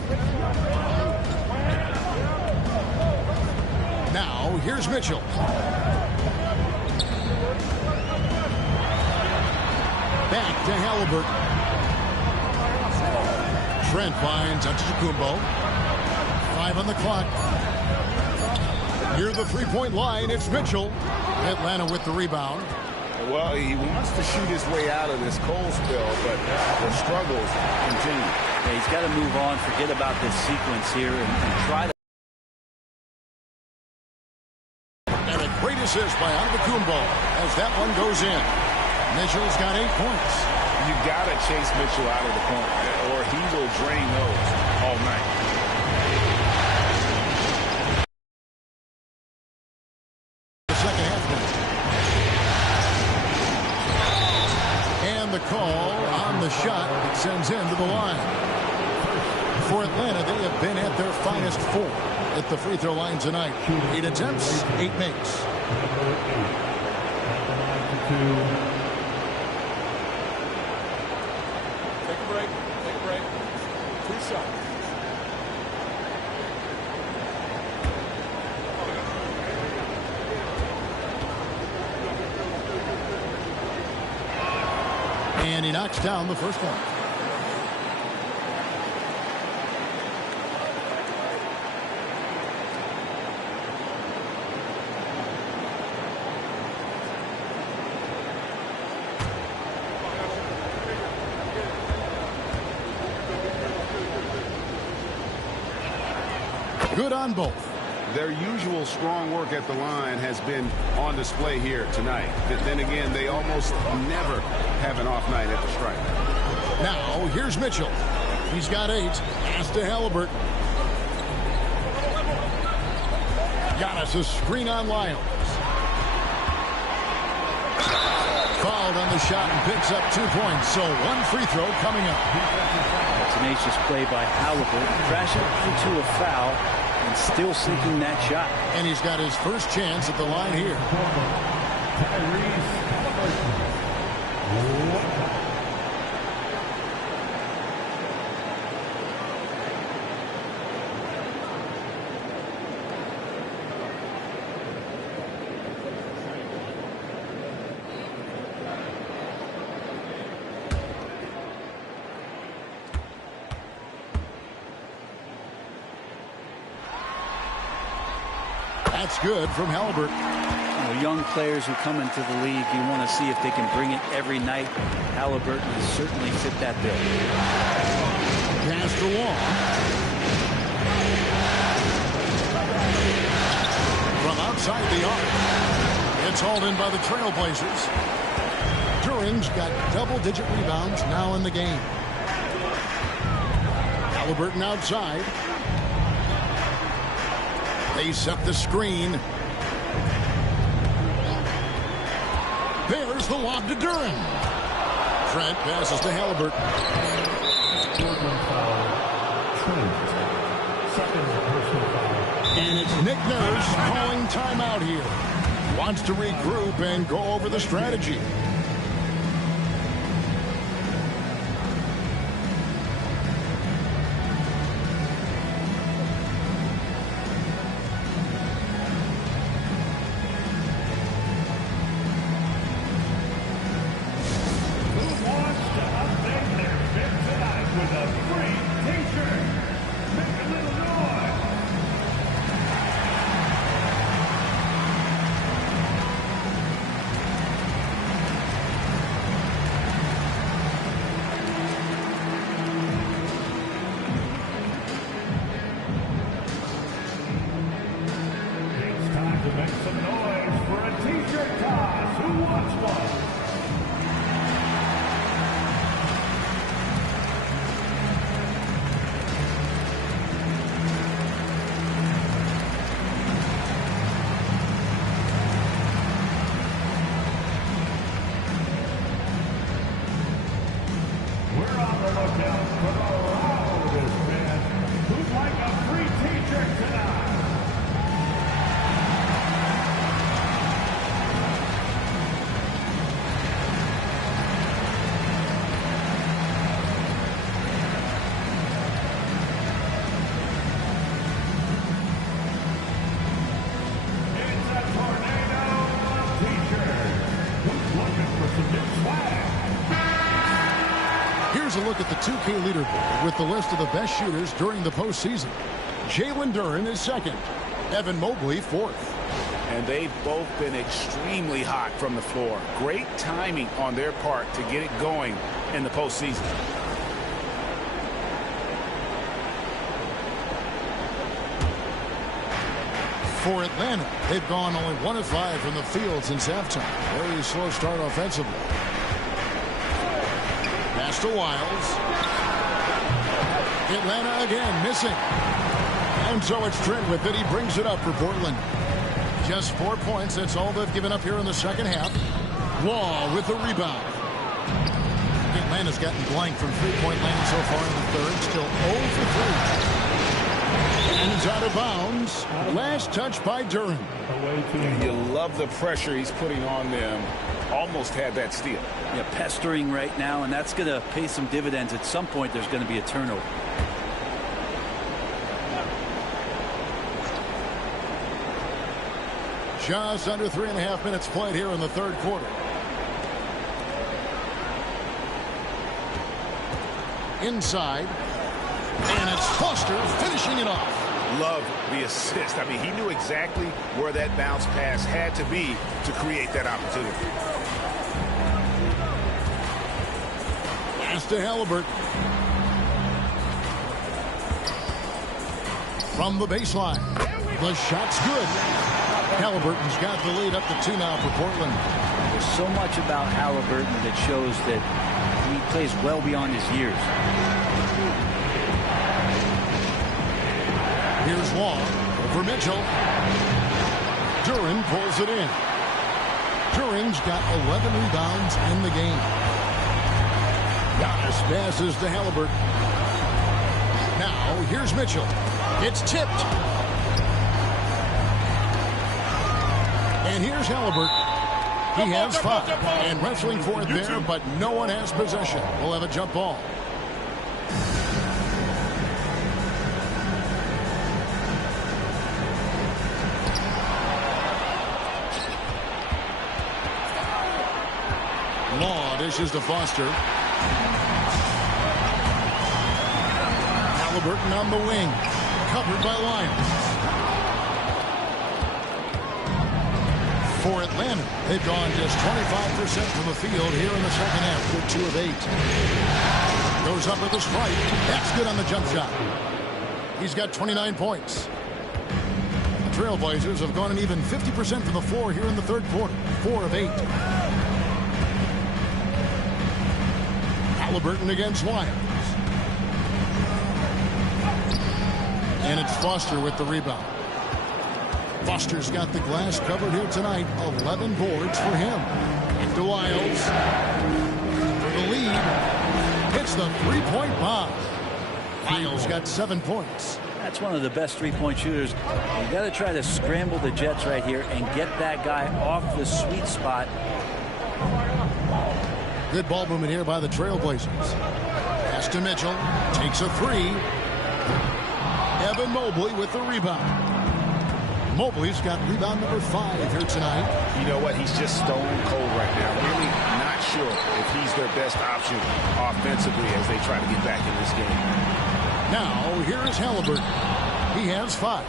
Now, here's Mitchell. Back to Halliburton. Trent finds Antetokounmpo. 5 on the clock. Near the three-point line, it's Mitchell. Atlanta with the rebound. Well, he wants to shoot his way out of this cold spell, but the struggles continue. Yeah, he's got to move on, forget about this sequence here, and try to. And a great assist by Antetokounmpo as that one goes in. Mitchell's got 8 points. You got to chase Mitchell out of the corner, or he will drain those all night. The call on the shot that sends him to the line. For Atlanta, they have been at their finest 4 at the free throw line tonight. 8 attempts, 8 makes. Take a break. Take a break. 2 shots. And he knocks down the first one. Good on both. Their usual strong work at the line has been on display here tonight. Then again, they almost never have an off night at the stripe. Now, here's Mitchell. He's got 8. Pass to Halliburton. Giannis, a screen on Lyons. Fouled on the shot and picks up 2 points. So 1 free throw coming up. A tenacious play by Halliburton, crashing into a foul and still sinking that shot. And he's got his first chance at the line here. That's good from Halliburton. You know, young players who come into the league, you want to see if they can bring it every night. Halliburton has certainly fit that bill. Pass to Long. From outside the arc. It's hauled in by the Trailblazers. Duran's got double-digit rebounds now in the game. Halliburton outside. They set the screen. There's the lob to Duran. Trent passes to Halliburton. And it's Nick Nurse calling timeout here. Wants to regroup and go over the strategy. We're on the lookout for the Round Here's a look at the 2K leaderboard with the list of the best shooters during the postseason. Jalen Duren is second. Evan Mobley fourth. And they've both been extremely hot from the floor. Great timing on their part to get it going in the postseason. For Atlanta, they've gone only 1 of 5 from the field since halftime. Very slow start offensively. Pass to Wiles. Atlanta again missing. And so it's Trent with it. He brings it up for Portland. Just 4 points. That's all they've given up here in the second half. Wall with the rebound. Atlanta's gotten blank from three-point land so far in the third. Still 0 for 3. And he's out of bounds. Last touch by Duren. You love the pressure he's putting on them. Almost had that steal. Yeah, pestering right now, and that's going to pay some dividends. At some point, there's going to be a turnover. Just under 3.5 minutes played here in the third quarter. Inside. And it's Foster finishing it off. Love the assist. I mean, he knew exactly where that bounce pass had to be to create that opportunity. Pass to Halliburton. From the baseline. The shot's good. Halliburton's got the lead up to 2 now for Portland. There's so much about Halliburton that shows that he plays well beyond his years. Here's Long over Mitchell. Duren pulls it in. Duren's got 11 rebounds in the game. Giannis passes to Halliburton. Now here's Mitchell. It's tipped. And here's Halliburton. He has 5. And wrestling for it there, but no one has possession. We'll have a jump ball. Law dishes to Foster. Halliburton on the wing. Covered by Lyons. For Atlanta, they've gone just 25% from the field here in the second half. They're 2 of 8. Goes up with a strike. That's good on the jump shot. He's got 29 points. The Trailblazers have gone an even 50% from the floor here in the third quarter. 4 of 8. Halliburton against Lyons. And it's Foster with the rebound. Foster's got the glass covered here tonight. 11 boards for him. Into Lyles. For the lead. Hits the three-point bomb. Lyles got 7 points. That's one of the best three-point shooters. You got to try to scramble the Jets right here and get that guy off the sweet spot. Good ball movement here by the Trailblazers. Pass to Mitchell. Takes a 3. Evan Mobley with the rebound. Mobley's got rebound number 5 here tonight. You know what? He's just stone cold right now. Really not sure if he's their best option offensively as they try to get back in this game. Now, here's Halliburton. He has 5.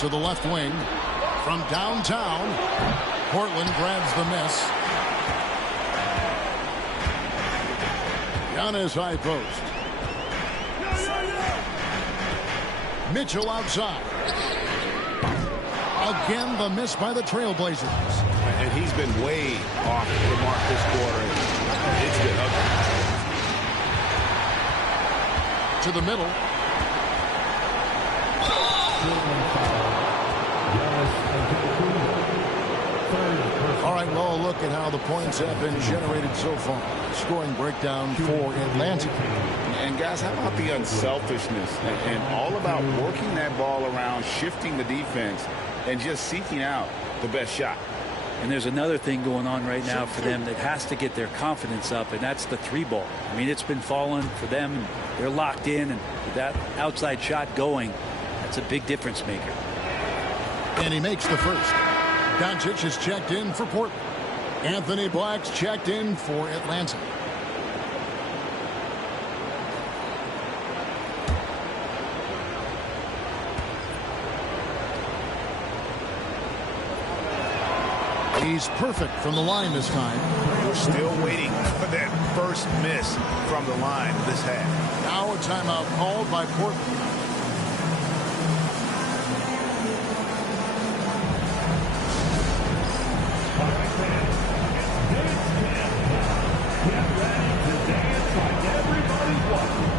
To the left wing. From downtown. Portland grabs the miss. Giannis high post. Mitchell outside. Again, the miss by the Trailblazers. And he's been way off the mark this quarter. It's been ugly. To the middle. All right, right, well, look at how the points have been generated so far. Scoring breakdown for Atlanta. And guys, how about the unselfishness and all about working that ball around, shifting the defense, and just seeking out the best shot. And there's another thing going on right now for them that has to get their confidence up, and that's the 3-ball. I mean, it's been falling for them, and they're locked in, and with that outside shot going, that's a big difference maker. And he makes the first. Doncic is checked in for Portland. Anthony Black's checked in for Atlanta. He's perfect from the line this time. We're still waiting for that first miss from the line this half. Now a timeout called by Portland. Get ready to dance like everybody's watching.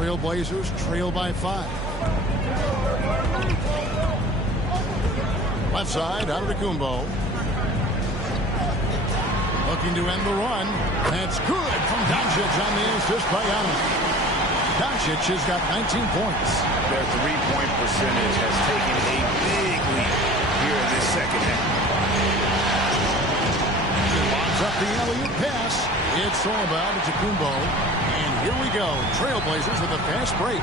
Trailblazers trail by 5. Left side, Antetokounmpo. Looking to end the run. That's good from Doncic on the assist by Giannis. Doncic has got 19 points. Their three-point percentage has taken a big leap here in this second half. Lines up the alley-oop pass. It's all about Antetokounmpo. And here we go. Trailblazers with a fast break.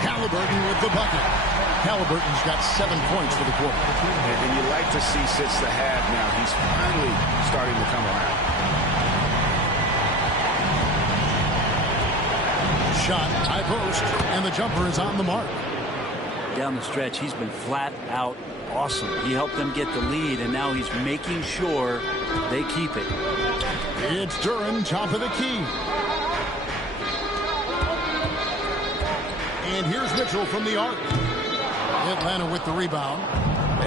Halliburton with the bucket. Halliburton's got 7 points for the quarter. And you like to see since the half now, he's finally starting to come around. Shot, high post, and the jumper is on the mark. Down the stretch, he's been flat out awesome. He helped them get the lead, and now he's making sure they keep it. It's Duran, top of the key. And here's Mitchell from the arc. Atlanta with the rebound.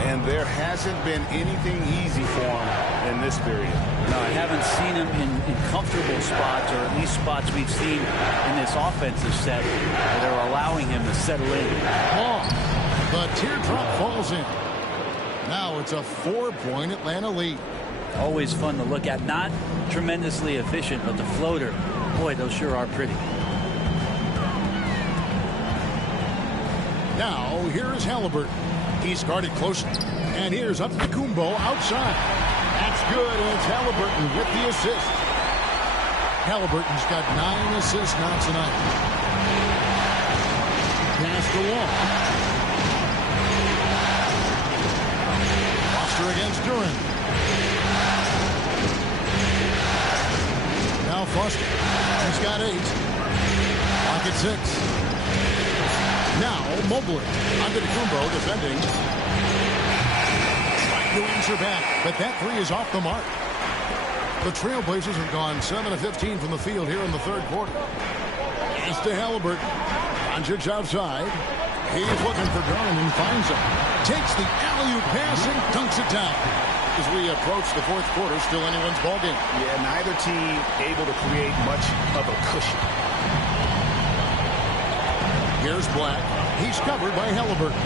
And there hasn't been anything easy for him in this period. No, I haven't seen him in comfortable spots, or at least spots we've seen in this offensive set that are allowing him to settle in. Long. The teardrop falls in. Now it's a 4-point Atlanta lead. Always fun to look at. Not tremendously efficient, but the floater, boy, those sure are pretty. Now, here is Halliburton. He's guarded closely. And here's Antetokounmpo outside. That's good, and it's Halliburton with the assist. Halliburton's got 9 assists now tonight. Pass to Wall. Foster against Duran. Now Foster. He's got 8. Clock at 6. Now, Mobley. Antetokounmpo defending. Trying to answer back, but that 3 is off the mark. The Trailblazers have gone 7 of 15 from the field here in the third quarter. Pass to Halliburton. Doncic outside. He's looking for Garland and finds him. Takes the alley-oop pass and dunks it down. as we approach the fourth quarter. Still anyone's ballgame. Yeah, neither team able to create much of a cushion. Here's Black. He's covered by Halliburton.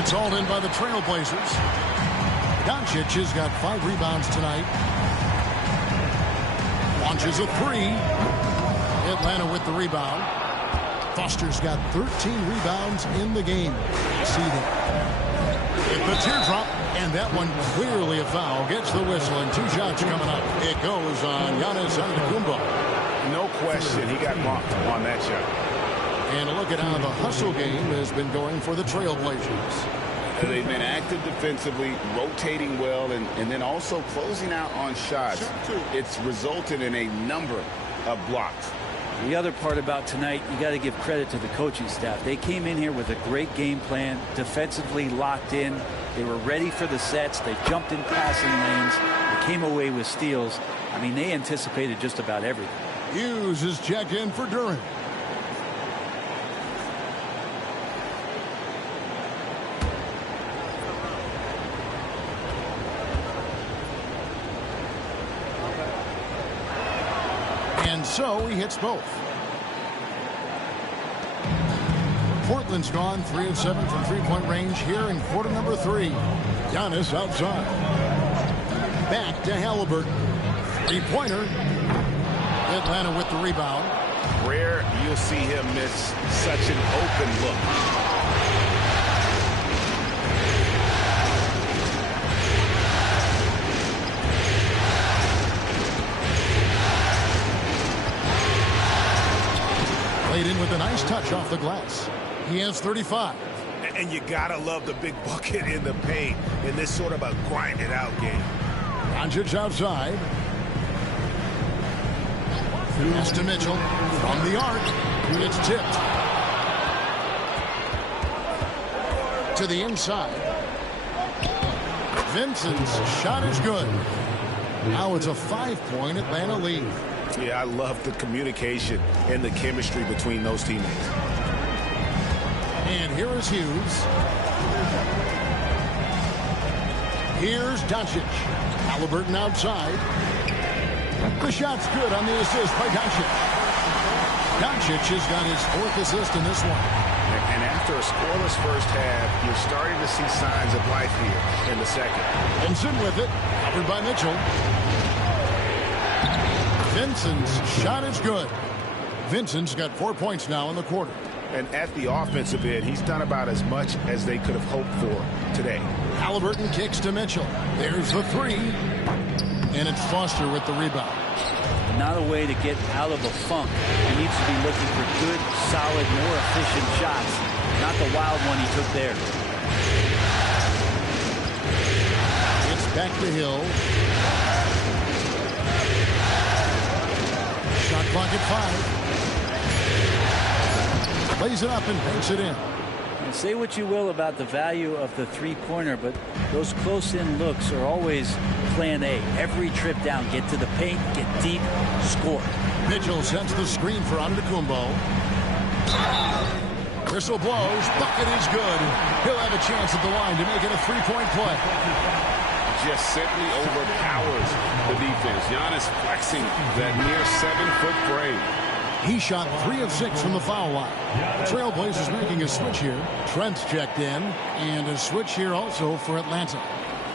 It's hauled in by the Trailblazers. Doncic has got 5 rebounds tonight. Launches a 3. Atlanta with the rebound. Foster's got 13 rebounds in the game. Seeding. It's the teardrop, and that one clearly a foul. Gets the whistle, and 2 shots coming up. It goes on Giannis Antetokounmpo. No question, he got marked on that shot. And a look at how the hustle game has been going for the Trailblazers. They've been active defensively, rotating well, and then also closing out on shots. It's resulted in a number of blocks. The other part about tonight, you got to give credit to the coaching staff. They came in here with a great game plan, defensively locked in. They were ready for the sets. They jumped in passing lanes. They came away with steals. I mean, they anticipated just about everything. Hughes is checked in for Durant. And so he hits both. Portland's gone 3 of 7 from three-point range here in quarter number 3. Giannis outside. Back to Halliburton. 3-pointer. Atlanta with the rebound. Rare you'll see him miss such an open look. Played in with a nice touch off the glass. He has 35. And you gotta love the big bucket in the paint in this sort of a grind-it-out game. Doncic outside. Pass to Mitchell from the arc. It's tipped to the inside. Vincent's shot is good. Now it's a 5-point Atlanta lead. Yeah, I love the communication and the chemistry between those teammates. And here is Hughes. Here's Doncic. Halliburton outside. The shot's good on the assist by Doncic. Doncic has got his 4th assist in this one. And after a scoreless first half, you're starting to see signs of life here in the second. Vincent with it. Covered by Mitchell. Vincent's shot is good. Vincent's got 4 points now in the quarter. And at the offensive end, he's done about as much as they could have hoped for today. Halliburton kicks to Mitchell. There's the 3. And it's Foster with the rebound. Not a way to get out of a funk. He needs to be looking for good, solid, more efficient shots. Not the wild one he took there. It's back to Hill. Shot clock at 5. Plays it up and banks it in. And say what you will about the value of the three-pointer, but those close-in looks are always plan A. Every trip down, get to the paint, get deep, score. Mitchell sets the screen for Antetokounmpo. Whistle blows. Bucket is good. He'll have a chance at the line to make it a 3-point play. Just simply overpowers the defense. Giannis flexing that near 7-foot frame. He shot 3 of 6 from the foul line. Trailblazers making a switch here. Trent's checked in, and a switch here also for Atlanta.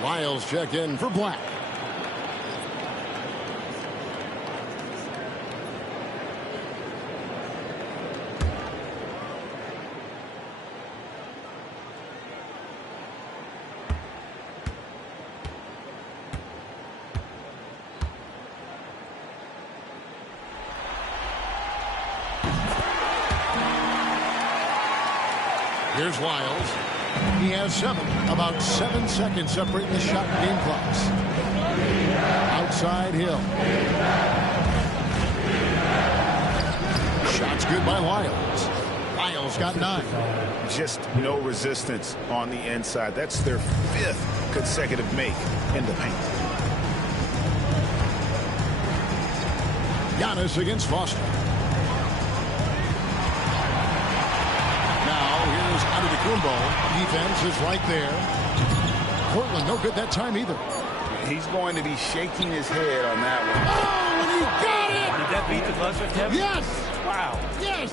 Lyles checked in for Black. Here's Lyles. He has 7. About 7 seconds separating the shot and game clocks. Outside Hill. Shot's good by Lyles. Lyles got 9. Just no resistance on the inside. That's their 5th consecutive make in the paint. Giannis against Foster. Antetokounmpo. Defense is right there. Portland, no good that time either. He's going to be shaking his head on that one. Oh, and he got it! Did that beat the buzzer, Kevin? Yes! Wow. Yes!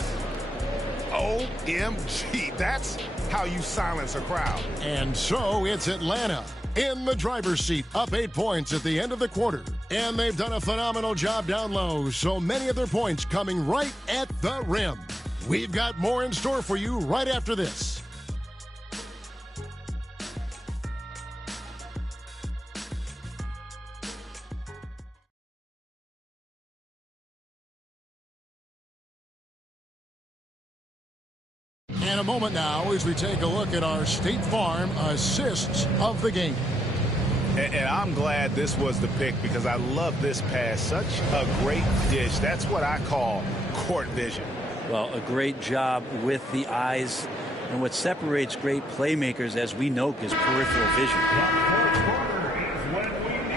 OMG, that's how you silence a crowd. And so it's Atlanta in the driver's seat, up 8 points at the end of the quarter. And they've done a phenomenal job down low, so many of their points coming right at the rim. We've got more in store for you right after this. And a moment now as we take a look at our State Farm assists of the game. And I'm glad this was the pick because I love this pass. Such a great dish. That's what I call court vision. Well, a great job with the eyes. And what separates great playmakers, as we know, is peripheral vision.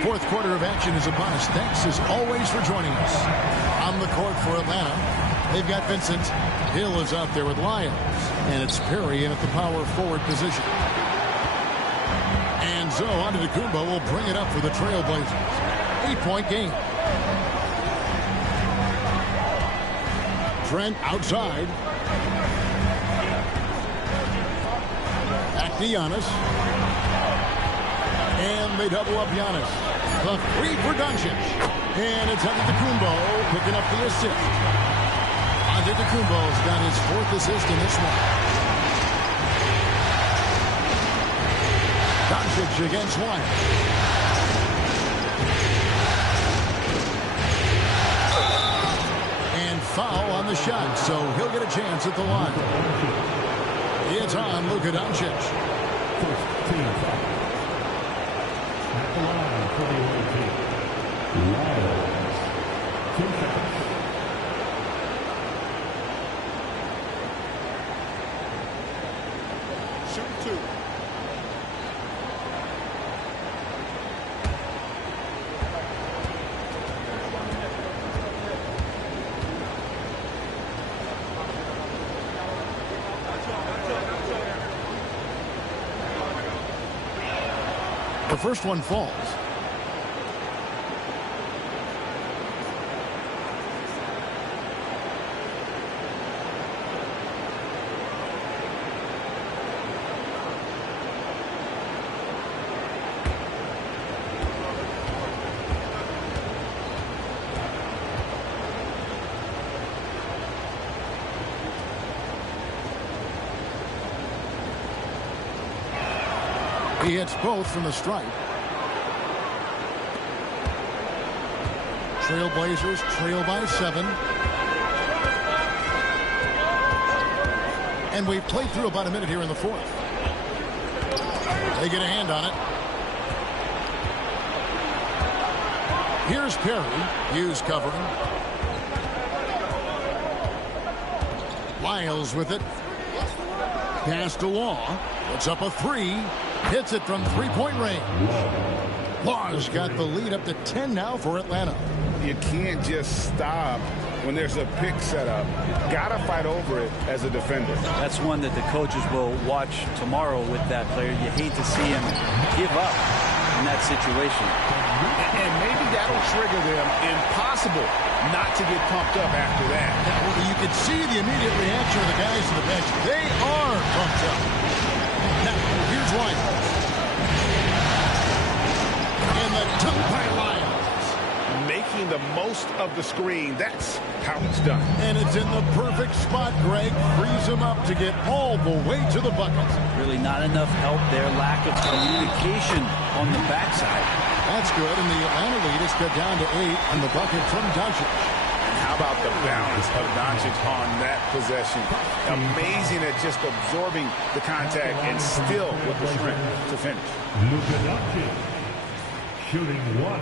Fourth quarter of action is upon us. Thanks as always for joining us. On the court for Atlanta, they've got Vincent. Hill is out there with Lyons. And it's Perry in at the power forward position. And so Antetokounmpo will bring it up for the Trailblazers. 8-point game. Trent outside. Back to Giannis. And they double up Giannis. The three for Doncic. And it's Antetokounmpo picking up the assist. Antetokounmpo's got his fourth assist in this one. Doncic against Lyons. And foul on the shot, so he'll get a chance at the line. It's on Luka Doncic. First team foul. At the line for the away team. Lyons. 2 shots. Shoot 2. The first one falls. He hits both from the stripe. Trailblazers trail by 7. And we've played through about a minute here in the fourth. They get a hand on it. Here's Perry. Hughes covering. Lyles with it. Pass to Law. Puts up a 3. Hits it from 3-point range. Law's got the lead up to 10 now for Atlanta. You can't just stop when there's a pick set up. Gotta fight over it as a defender. That's one that the coaches will watch tomorrow with that player. You hate to see him give up in that situation. And maybe that'll trigger them. Impossible not to get pumped up after that. You can see the immediate reaction of the guys in the bench. They are pumped up. Now, here's Lyons. And the dunk by Lyons. Making the most of the screen. That's how it's done. And it's in the perfect spot, Greg. Frees him up to get all the way to the bucket. Really not enough help there. Lack of communication on the backside. That's good, and the Atlanta lead is cut down to 8 on the bucket from Doncic. How about the balance of Doncic on that possession? Amazing at just absorbing the contact and still with the strength to finish. Luka Doncic shooting 1.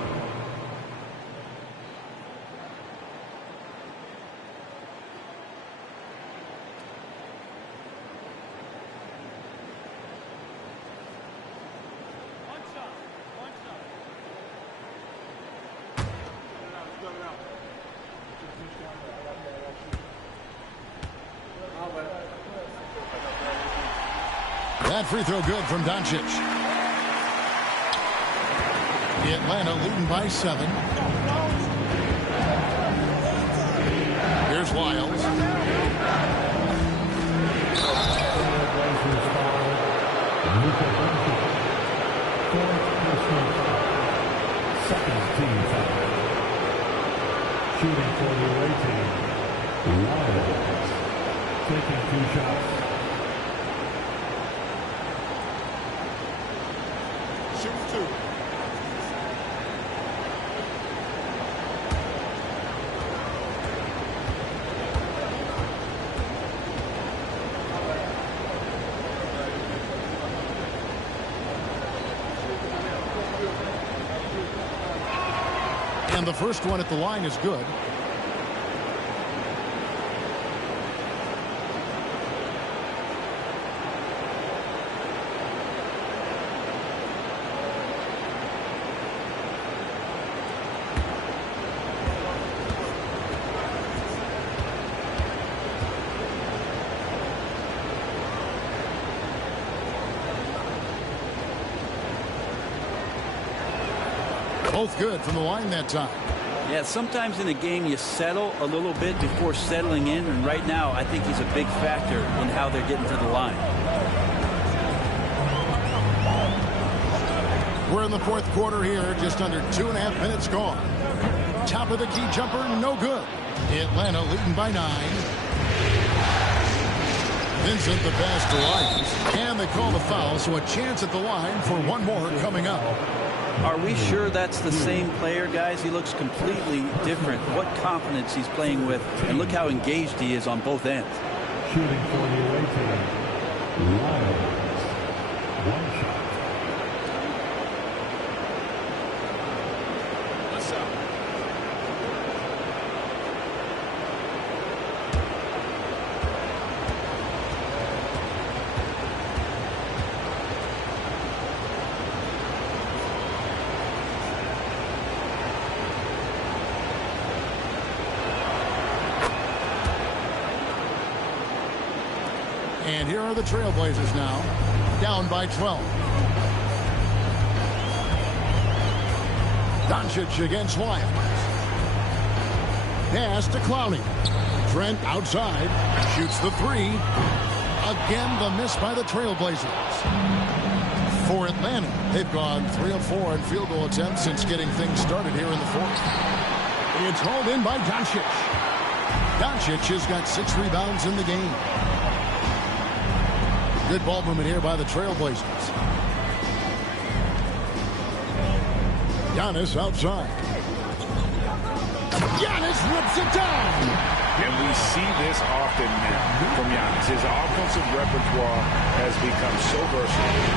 That free throw good from Doncic. Atlanta leading by 7. Here's Wiles. Second team foul. Shooting for the away team. Wiles taking 2 shots. Shoot 2. And the first one at the line is good. Both good from the line that time. Yeah, sometimes in a game you settle a little bit before settling in, and right now I think he's a big factor in how they're getting to the line. We're in the fourth quarter here, just under 2.5 minutes gone. Top of the key jumper, no good. Atlanta leading by 9. Vincent the pass to Lyons, and they call the foul, so a chance at the line for one more coming up. Are we sure that's the same player, guys? He looks completely different. What confidence he's playing with, and look how engaged he is on both ends. Shooting for the away team. Wiles. 1 shot. What's up? And here are the Trailblazers now, down by 12. Doncic against Wiles. Pass to Clowney. Trent outside, shoots the 3. Again, the miss by the Trailblazers. For Atlanta, they've gone 3 of 4 in field goal attempts since getting things started here in the fourth. It's hauled in by Doncic. Doncic has got 6 rebounds in the game. Good ball movement here by the Trailblazers. Giannis outside. Giannis rips it down. And we see this often now from Giannis. His offensive repertoire has become so versatile.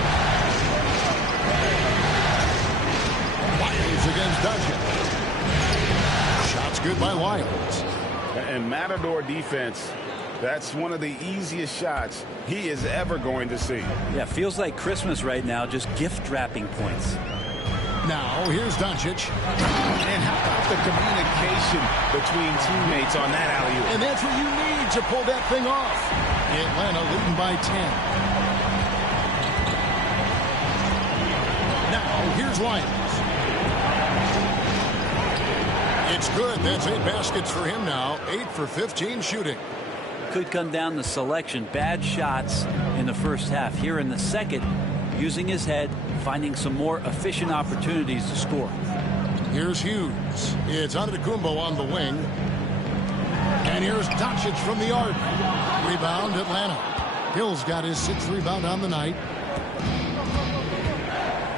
Wiles against Doncic. Shots good by Wiles. And Matador defense, that's one of the easiest shots he is ever going to see. Yeah, feels like Christmas right now, just gift wrapping points. Now, here's Doncic. And how about the communication between teammates on that alley-oop? And that's what you need to pull that thing off. Atlanta leading by 10. Now, here's Lyons. It's good. That's 8 baskets for him now. 8 for 15 shooting. Could come down to selection. Bad shots in the first half. Here in the second, using his head, finding some more efficient opportunities to score. Here's Hughes. It's Antetokounmpo on the wing. And here's Doncic from the arc. Rebound, Atlanta. Hill's got his 6th rebound on the night.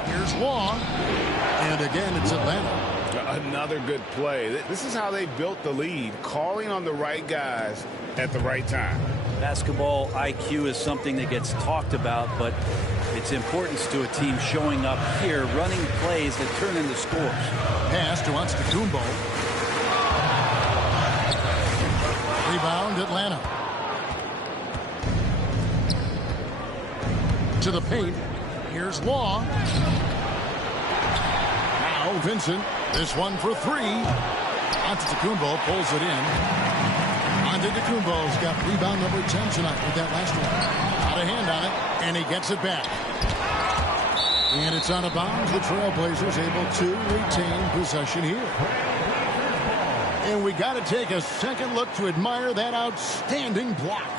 Here's Long. And again, it's Atlanta. Another good play. This is how they built the lead, calling on the right guys at the right time. Basketball IQ is something that gets talked about, but its importance to a team showing up here, running plays that turn into scores. Pass to Antetokounmpo. Rebound, Atlanta. To the paint. Here's Long. Now Vincent. This one for 3. Antetokounmpo pulls it in. Antetokounmpo's got rebound number 10 tonight with that last one. Out a hand on it, and he gets it back. And it's out of bounds. The Trailblazers able to retain possession here. And we got to take a second look to admire that outstanding block.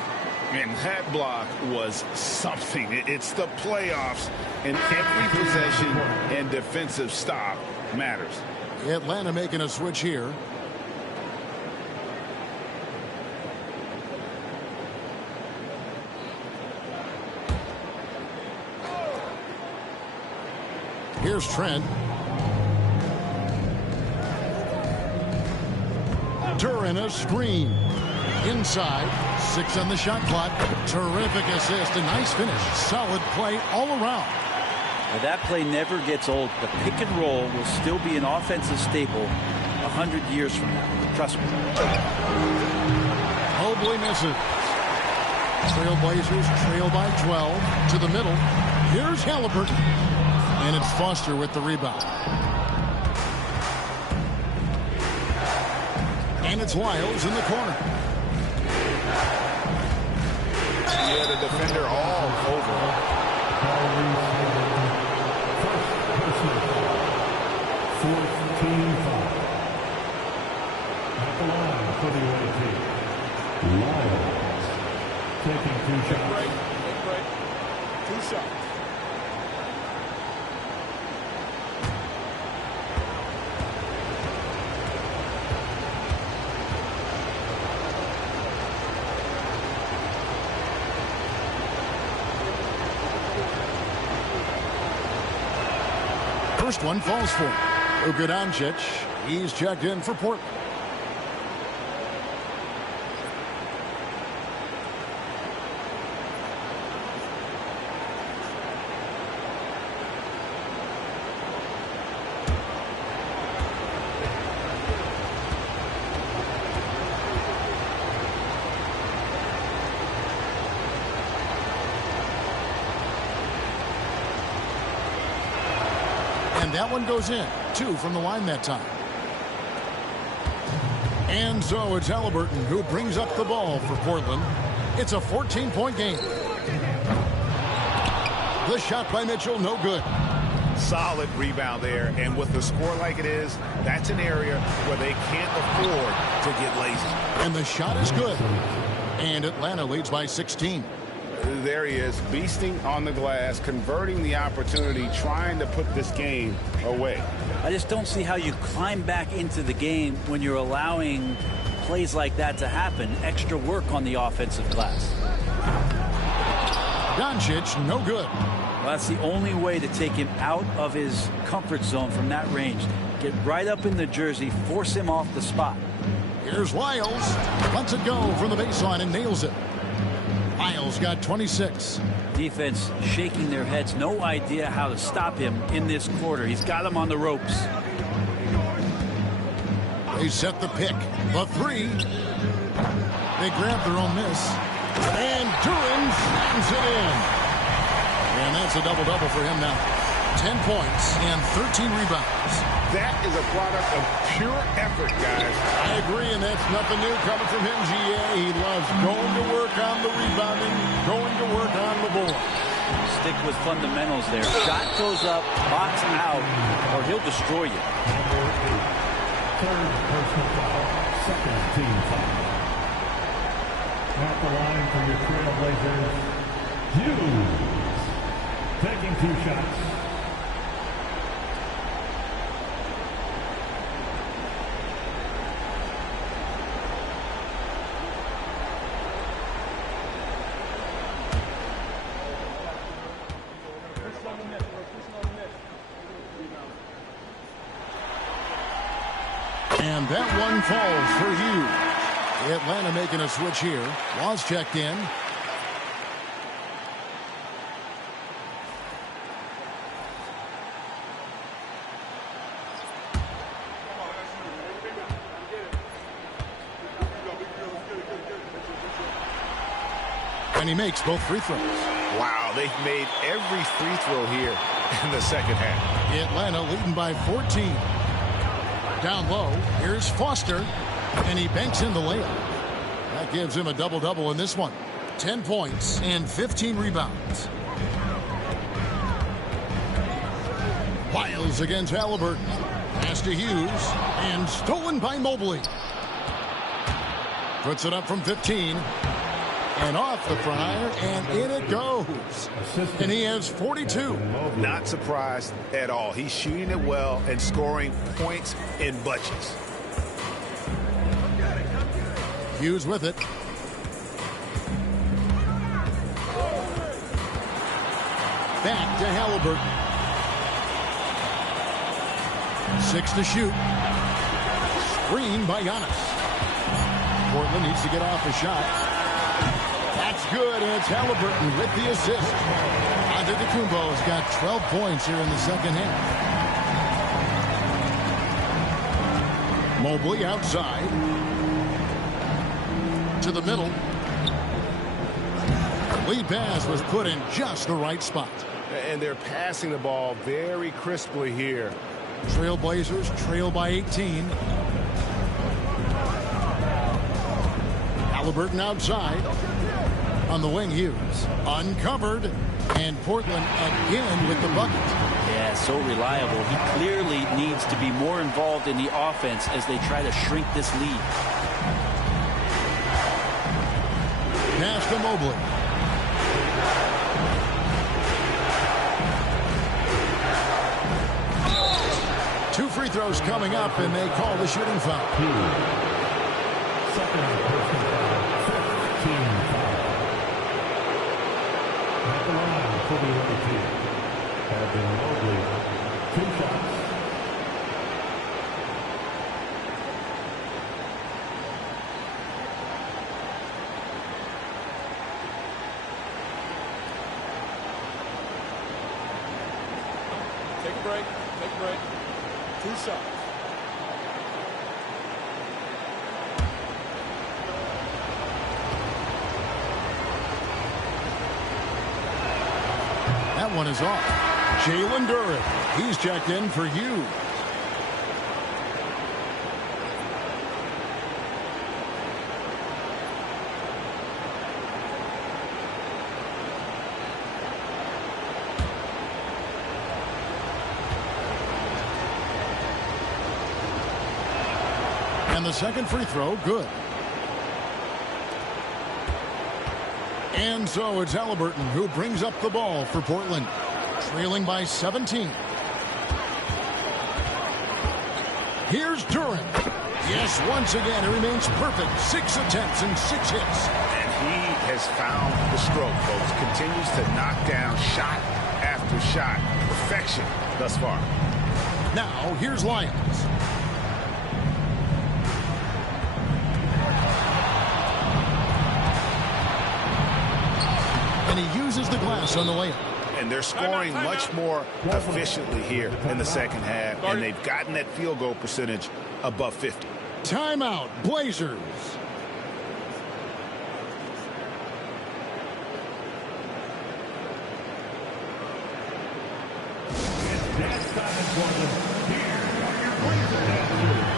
And that block was something. It's the playoffs, and every possession and defensive stop matters. Atlanta making a switch here. Here's Trent. Duran a screen. Inside. 6 on the shot clock. Terrific assist. A nice finish. Solid play all around. Well, that play never gets old. The pick and roll will still be an offensive staple 100 years from now. Trust me. Mobley misses. Trailblazers trail by 12 to the middle. Here's Halliburton. And it's Foster with the rebound. And it's Lyles in the corner. Yeah, the defender all over. Fourth team foul. At the line for the away team. Lyles taking 2 shots. Big break. 2 shots. First one falls for Luka Doncic. He's checked in for Portland. And that one goes in. 2 from the line that time. And so it's Halliburton who brings up the ball for Portland. It's a 14-point game. The shot by Mitchell, no good. Solid rebound there, and with the score like it is, that's an area where they can't afford to get lazy. And the shot is good. And Atlanta leads by 16. There he is, beasting on the glass, converting the opportunity, trying to put this game away. I just don't see how you climb back into the game when you're allowing plays like that to happen. Extra work on the offensive glass. Doncic, no good. Well, that's the only way to take him out of his comfort zone from that range. Get right up in the jersey, force him off the spot. Here's Lyles. Lets it go from the baseline and nails it. Lyles got 26. Defense shaking their heads. No idea how to stop him in this quarter. He's got him on the ropes. They set the pick. The 3. They grab their own miss. And Duran slams it in. And that's a double-double for him now. 10 points and 13 rebounds. That is a product of pure effort, guys. I agree, and that's nothing new coming from him, GA. He loves going to work on the rebounding, going to work on the board. Stick with fundamentals there. Shot goes up, box out, or he'll destroy you. Third personal foul, second team foul. At the line for your Trailblazers, Hughes taking 2 shots. And that one falls for Hughes. Atlanta making a switch here. Laws checked in. And he makes both free throws. Wow, they've made every free throw here in the second half. Atlanta leading by 14. Down low, here's Foster, and he banks in the layup. That gives him a double-double in this one. 10 points and 15 rebounds. Wiles against Halliburton. Pass to Hughes. And stolen by Mobley. Puts it up from 15. And off the fryer, and in it goes. And he has 42. Not surprised at all. He's shooting it well and scoring points in bunches. Hughes with it. Back to Halliburton. 6 to shoot. Screen by Giannis. Portland needs to get off the shot. That's good, and it's Halliburton with the assist. Antetokounmpo's got 12 points here in the second half. Mobley outside. To the middle. Lead pass was put in just the right spot. And they're passing the ball very crisply here. Trailblazers trail by 18. Halliburton outside. On the wing, Hughes. Uncovered. And Portland again with the bucket. Yeah, so reliable. He clearly needs to be more involved in the offense as they try to shrink this lead. Pass to Mobley. Two free throws coming up, and they call the shooting foul. Second personal foul. 15 foul. At the line for the other team. Evan Mobley. 2 shots. Take a break. Take a break. 2 shots. That one is off. Jalen Duren. He's checked in for you. And the second free throw, good. And so it's Halliburton who brings up the ball for Portland, trailing by 17. Here's Duren. Yes, once again, it remains perfect. 6 attempts and 6 hits. And he has found the stroke, folks. Continues to knock down shot after shot. Perfection thus far. Now, here's Lyons. And he uses the glass on the layup. And they're scoring much more efficiently here in the second half. And they've gotten that field goal percentage above 50. Timeout, Blazers. Dance time in Portland. Here are your Blazer dancers.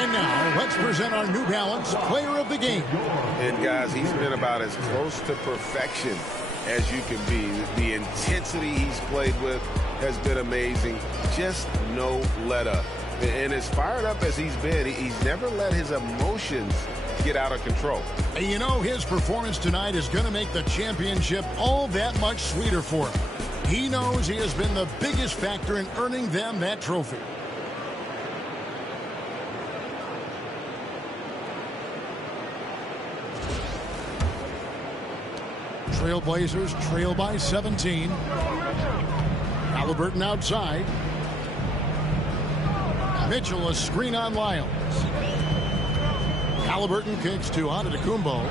And now, let's present our New Balance Player of the Game. And guys, he's been about as close to perfection as you can be. The intensity he's played with has been amazing. Just no let up. And as fired up as he's been, he's never let his emotions get out of control. And you know, his performance tonight is going to make the championship all that much sweeter for him. He knows he has been the biggest factor in earning them that trophy. Trailblazers trail by 17. Halliburton outside. Mitchell a screen on Lyles. Halliburton kicks to Antetokounmpo.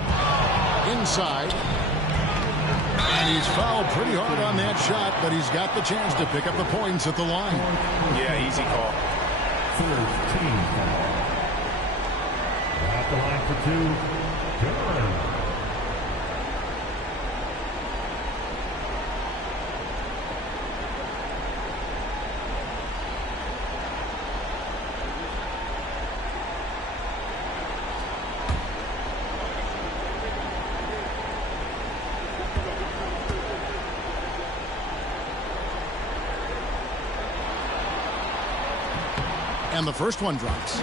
Inside. And he's fouled pretty hard on that shot, but he's got the chance to pick up the points at the line. Yeah, easy call. First team foul. At the line for two, Durham. And the first one drops.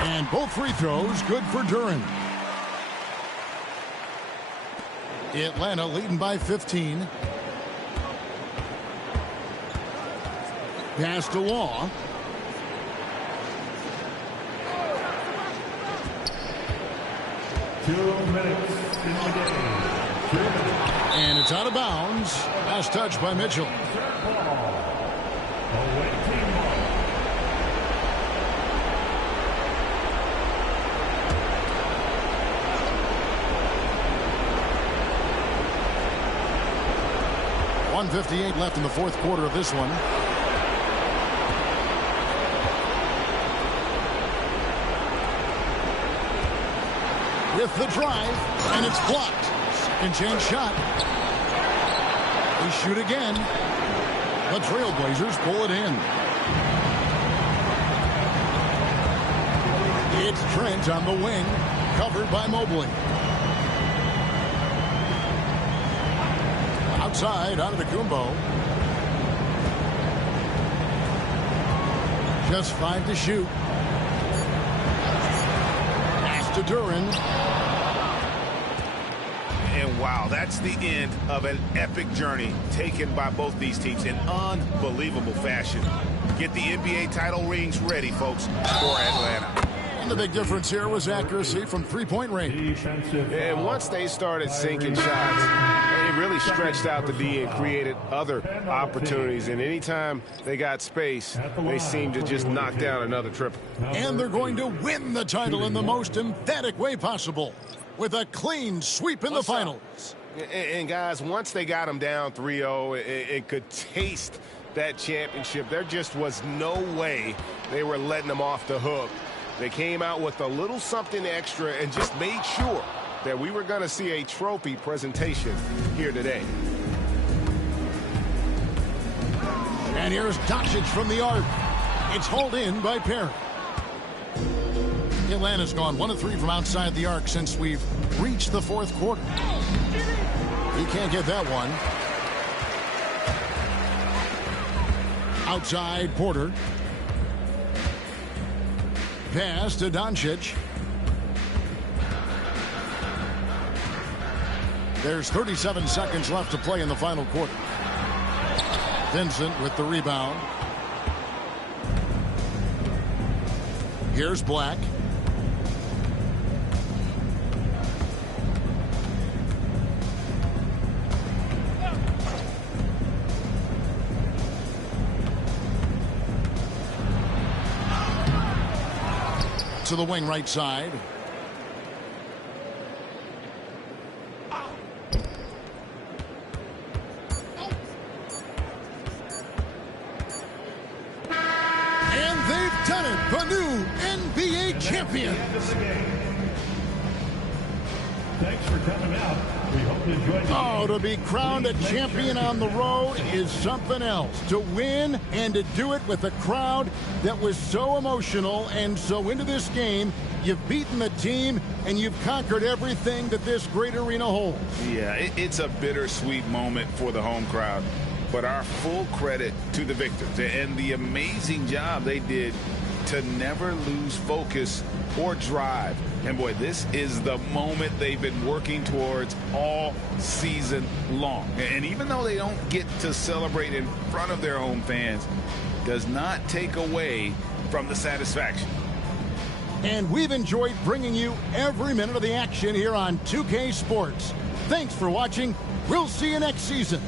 And both free throws good for Duren. Atlanta leading by 15. Pass to Law. And it's out of bounds. Last touch by Mitchell. .158 left in the fourth quarter of this one. With the drive, and it's blocked. Second chance shot. They shoot again. The Trailblazers pull it in. It's Trent on the wing, covered by Mobley. Outside, Antetokounmpo. Just 5 to shoot. Pass to Duren. And wow, that's the end of an epic journey taken by both these teams in unbelievable fashion. Get the NBA title rings ready, folks, for Atlanta. And the big difference here was accuracy from three-point range. And once they started sinking shots, it really stretched out the D and created other opportunities. And anytime they got space, they seemed to just knock down another triple. And they're going to win the title in the most emphatic way possible with a clean sweep in the finals. And guys, once they got them down 3-0 and could taste that championship, there just was no way they were letting them off the hook. They came out with a little something extra and just made sure that we were going to see a trophy presentation here today. And here's Doncic from the arc. It's hauled in by Perry. Atlanta's gone 1 of 3 from outside the arc since we've reached the fourth quarter. He can't get that one. Outside, Porter. Pass to Doncic. There's 37 seconds left to play in the final quarter. Vincent with the rebound. Here's Black. To the wing right side. champions. Thanks for coming out. We hope you enjoyed the Oh, to be crowned a champion on the road is something else. To win and to do it with a crowd that was so emotional and so into this game. You've beaten the team and you've conquered everything that this great arena holds. Yeah, it's a bittersweet moment for the home crowd. But our full credit to the victors and the amazing job they did to never lose focus or drive. And boy, this is the moment they've been working towards all season long. And even though they don't get to celebrate in front of their home fans, does not take away from the satisfaction. And we've enjoyed bringing you every minute of the action here on 2K Sports. Thanks for watching. We'll see you next season.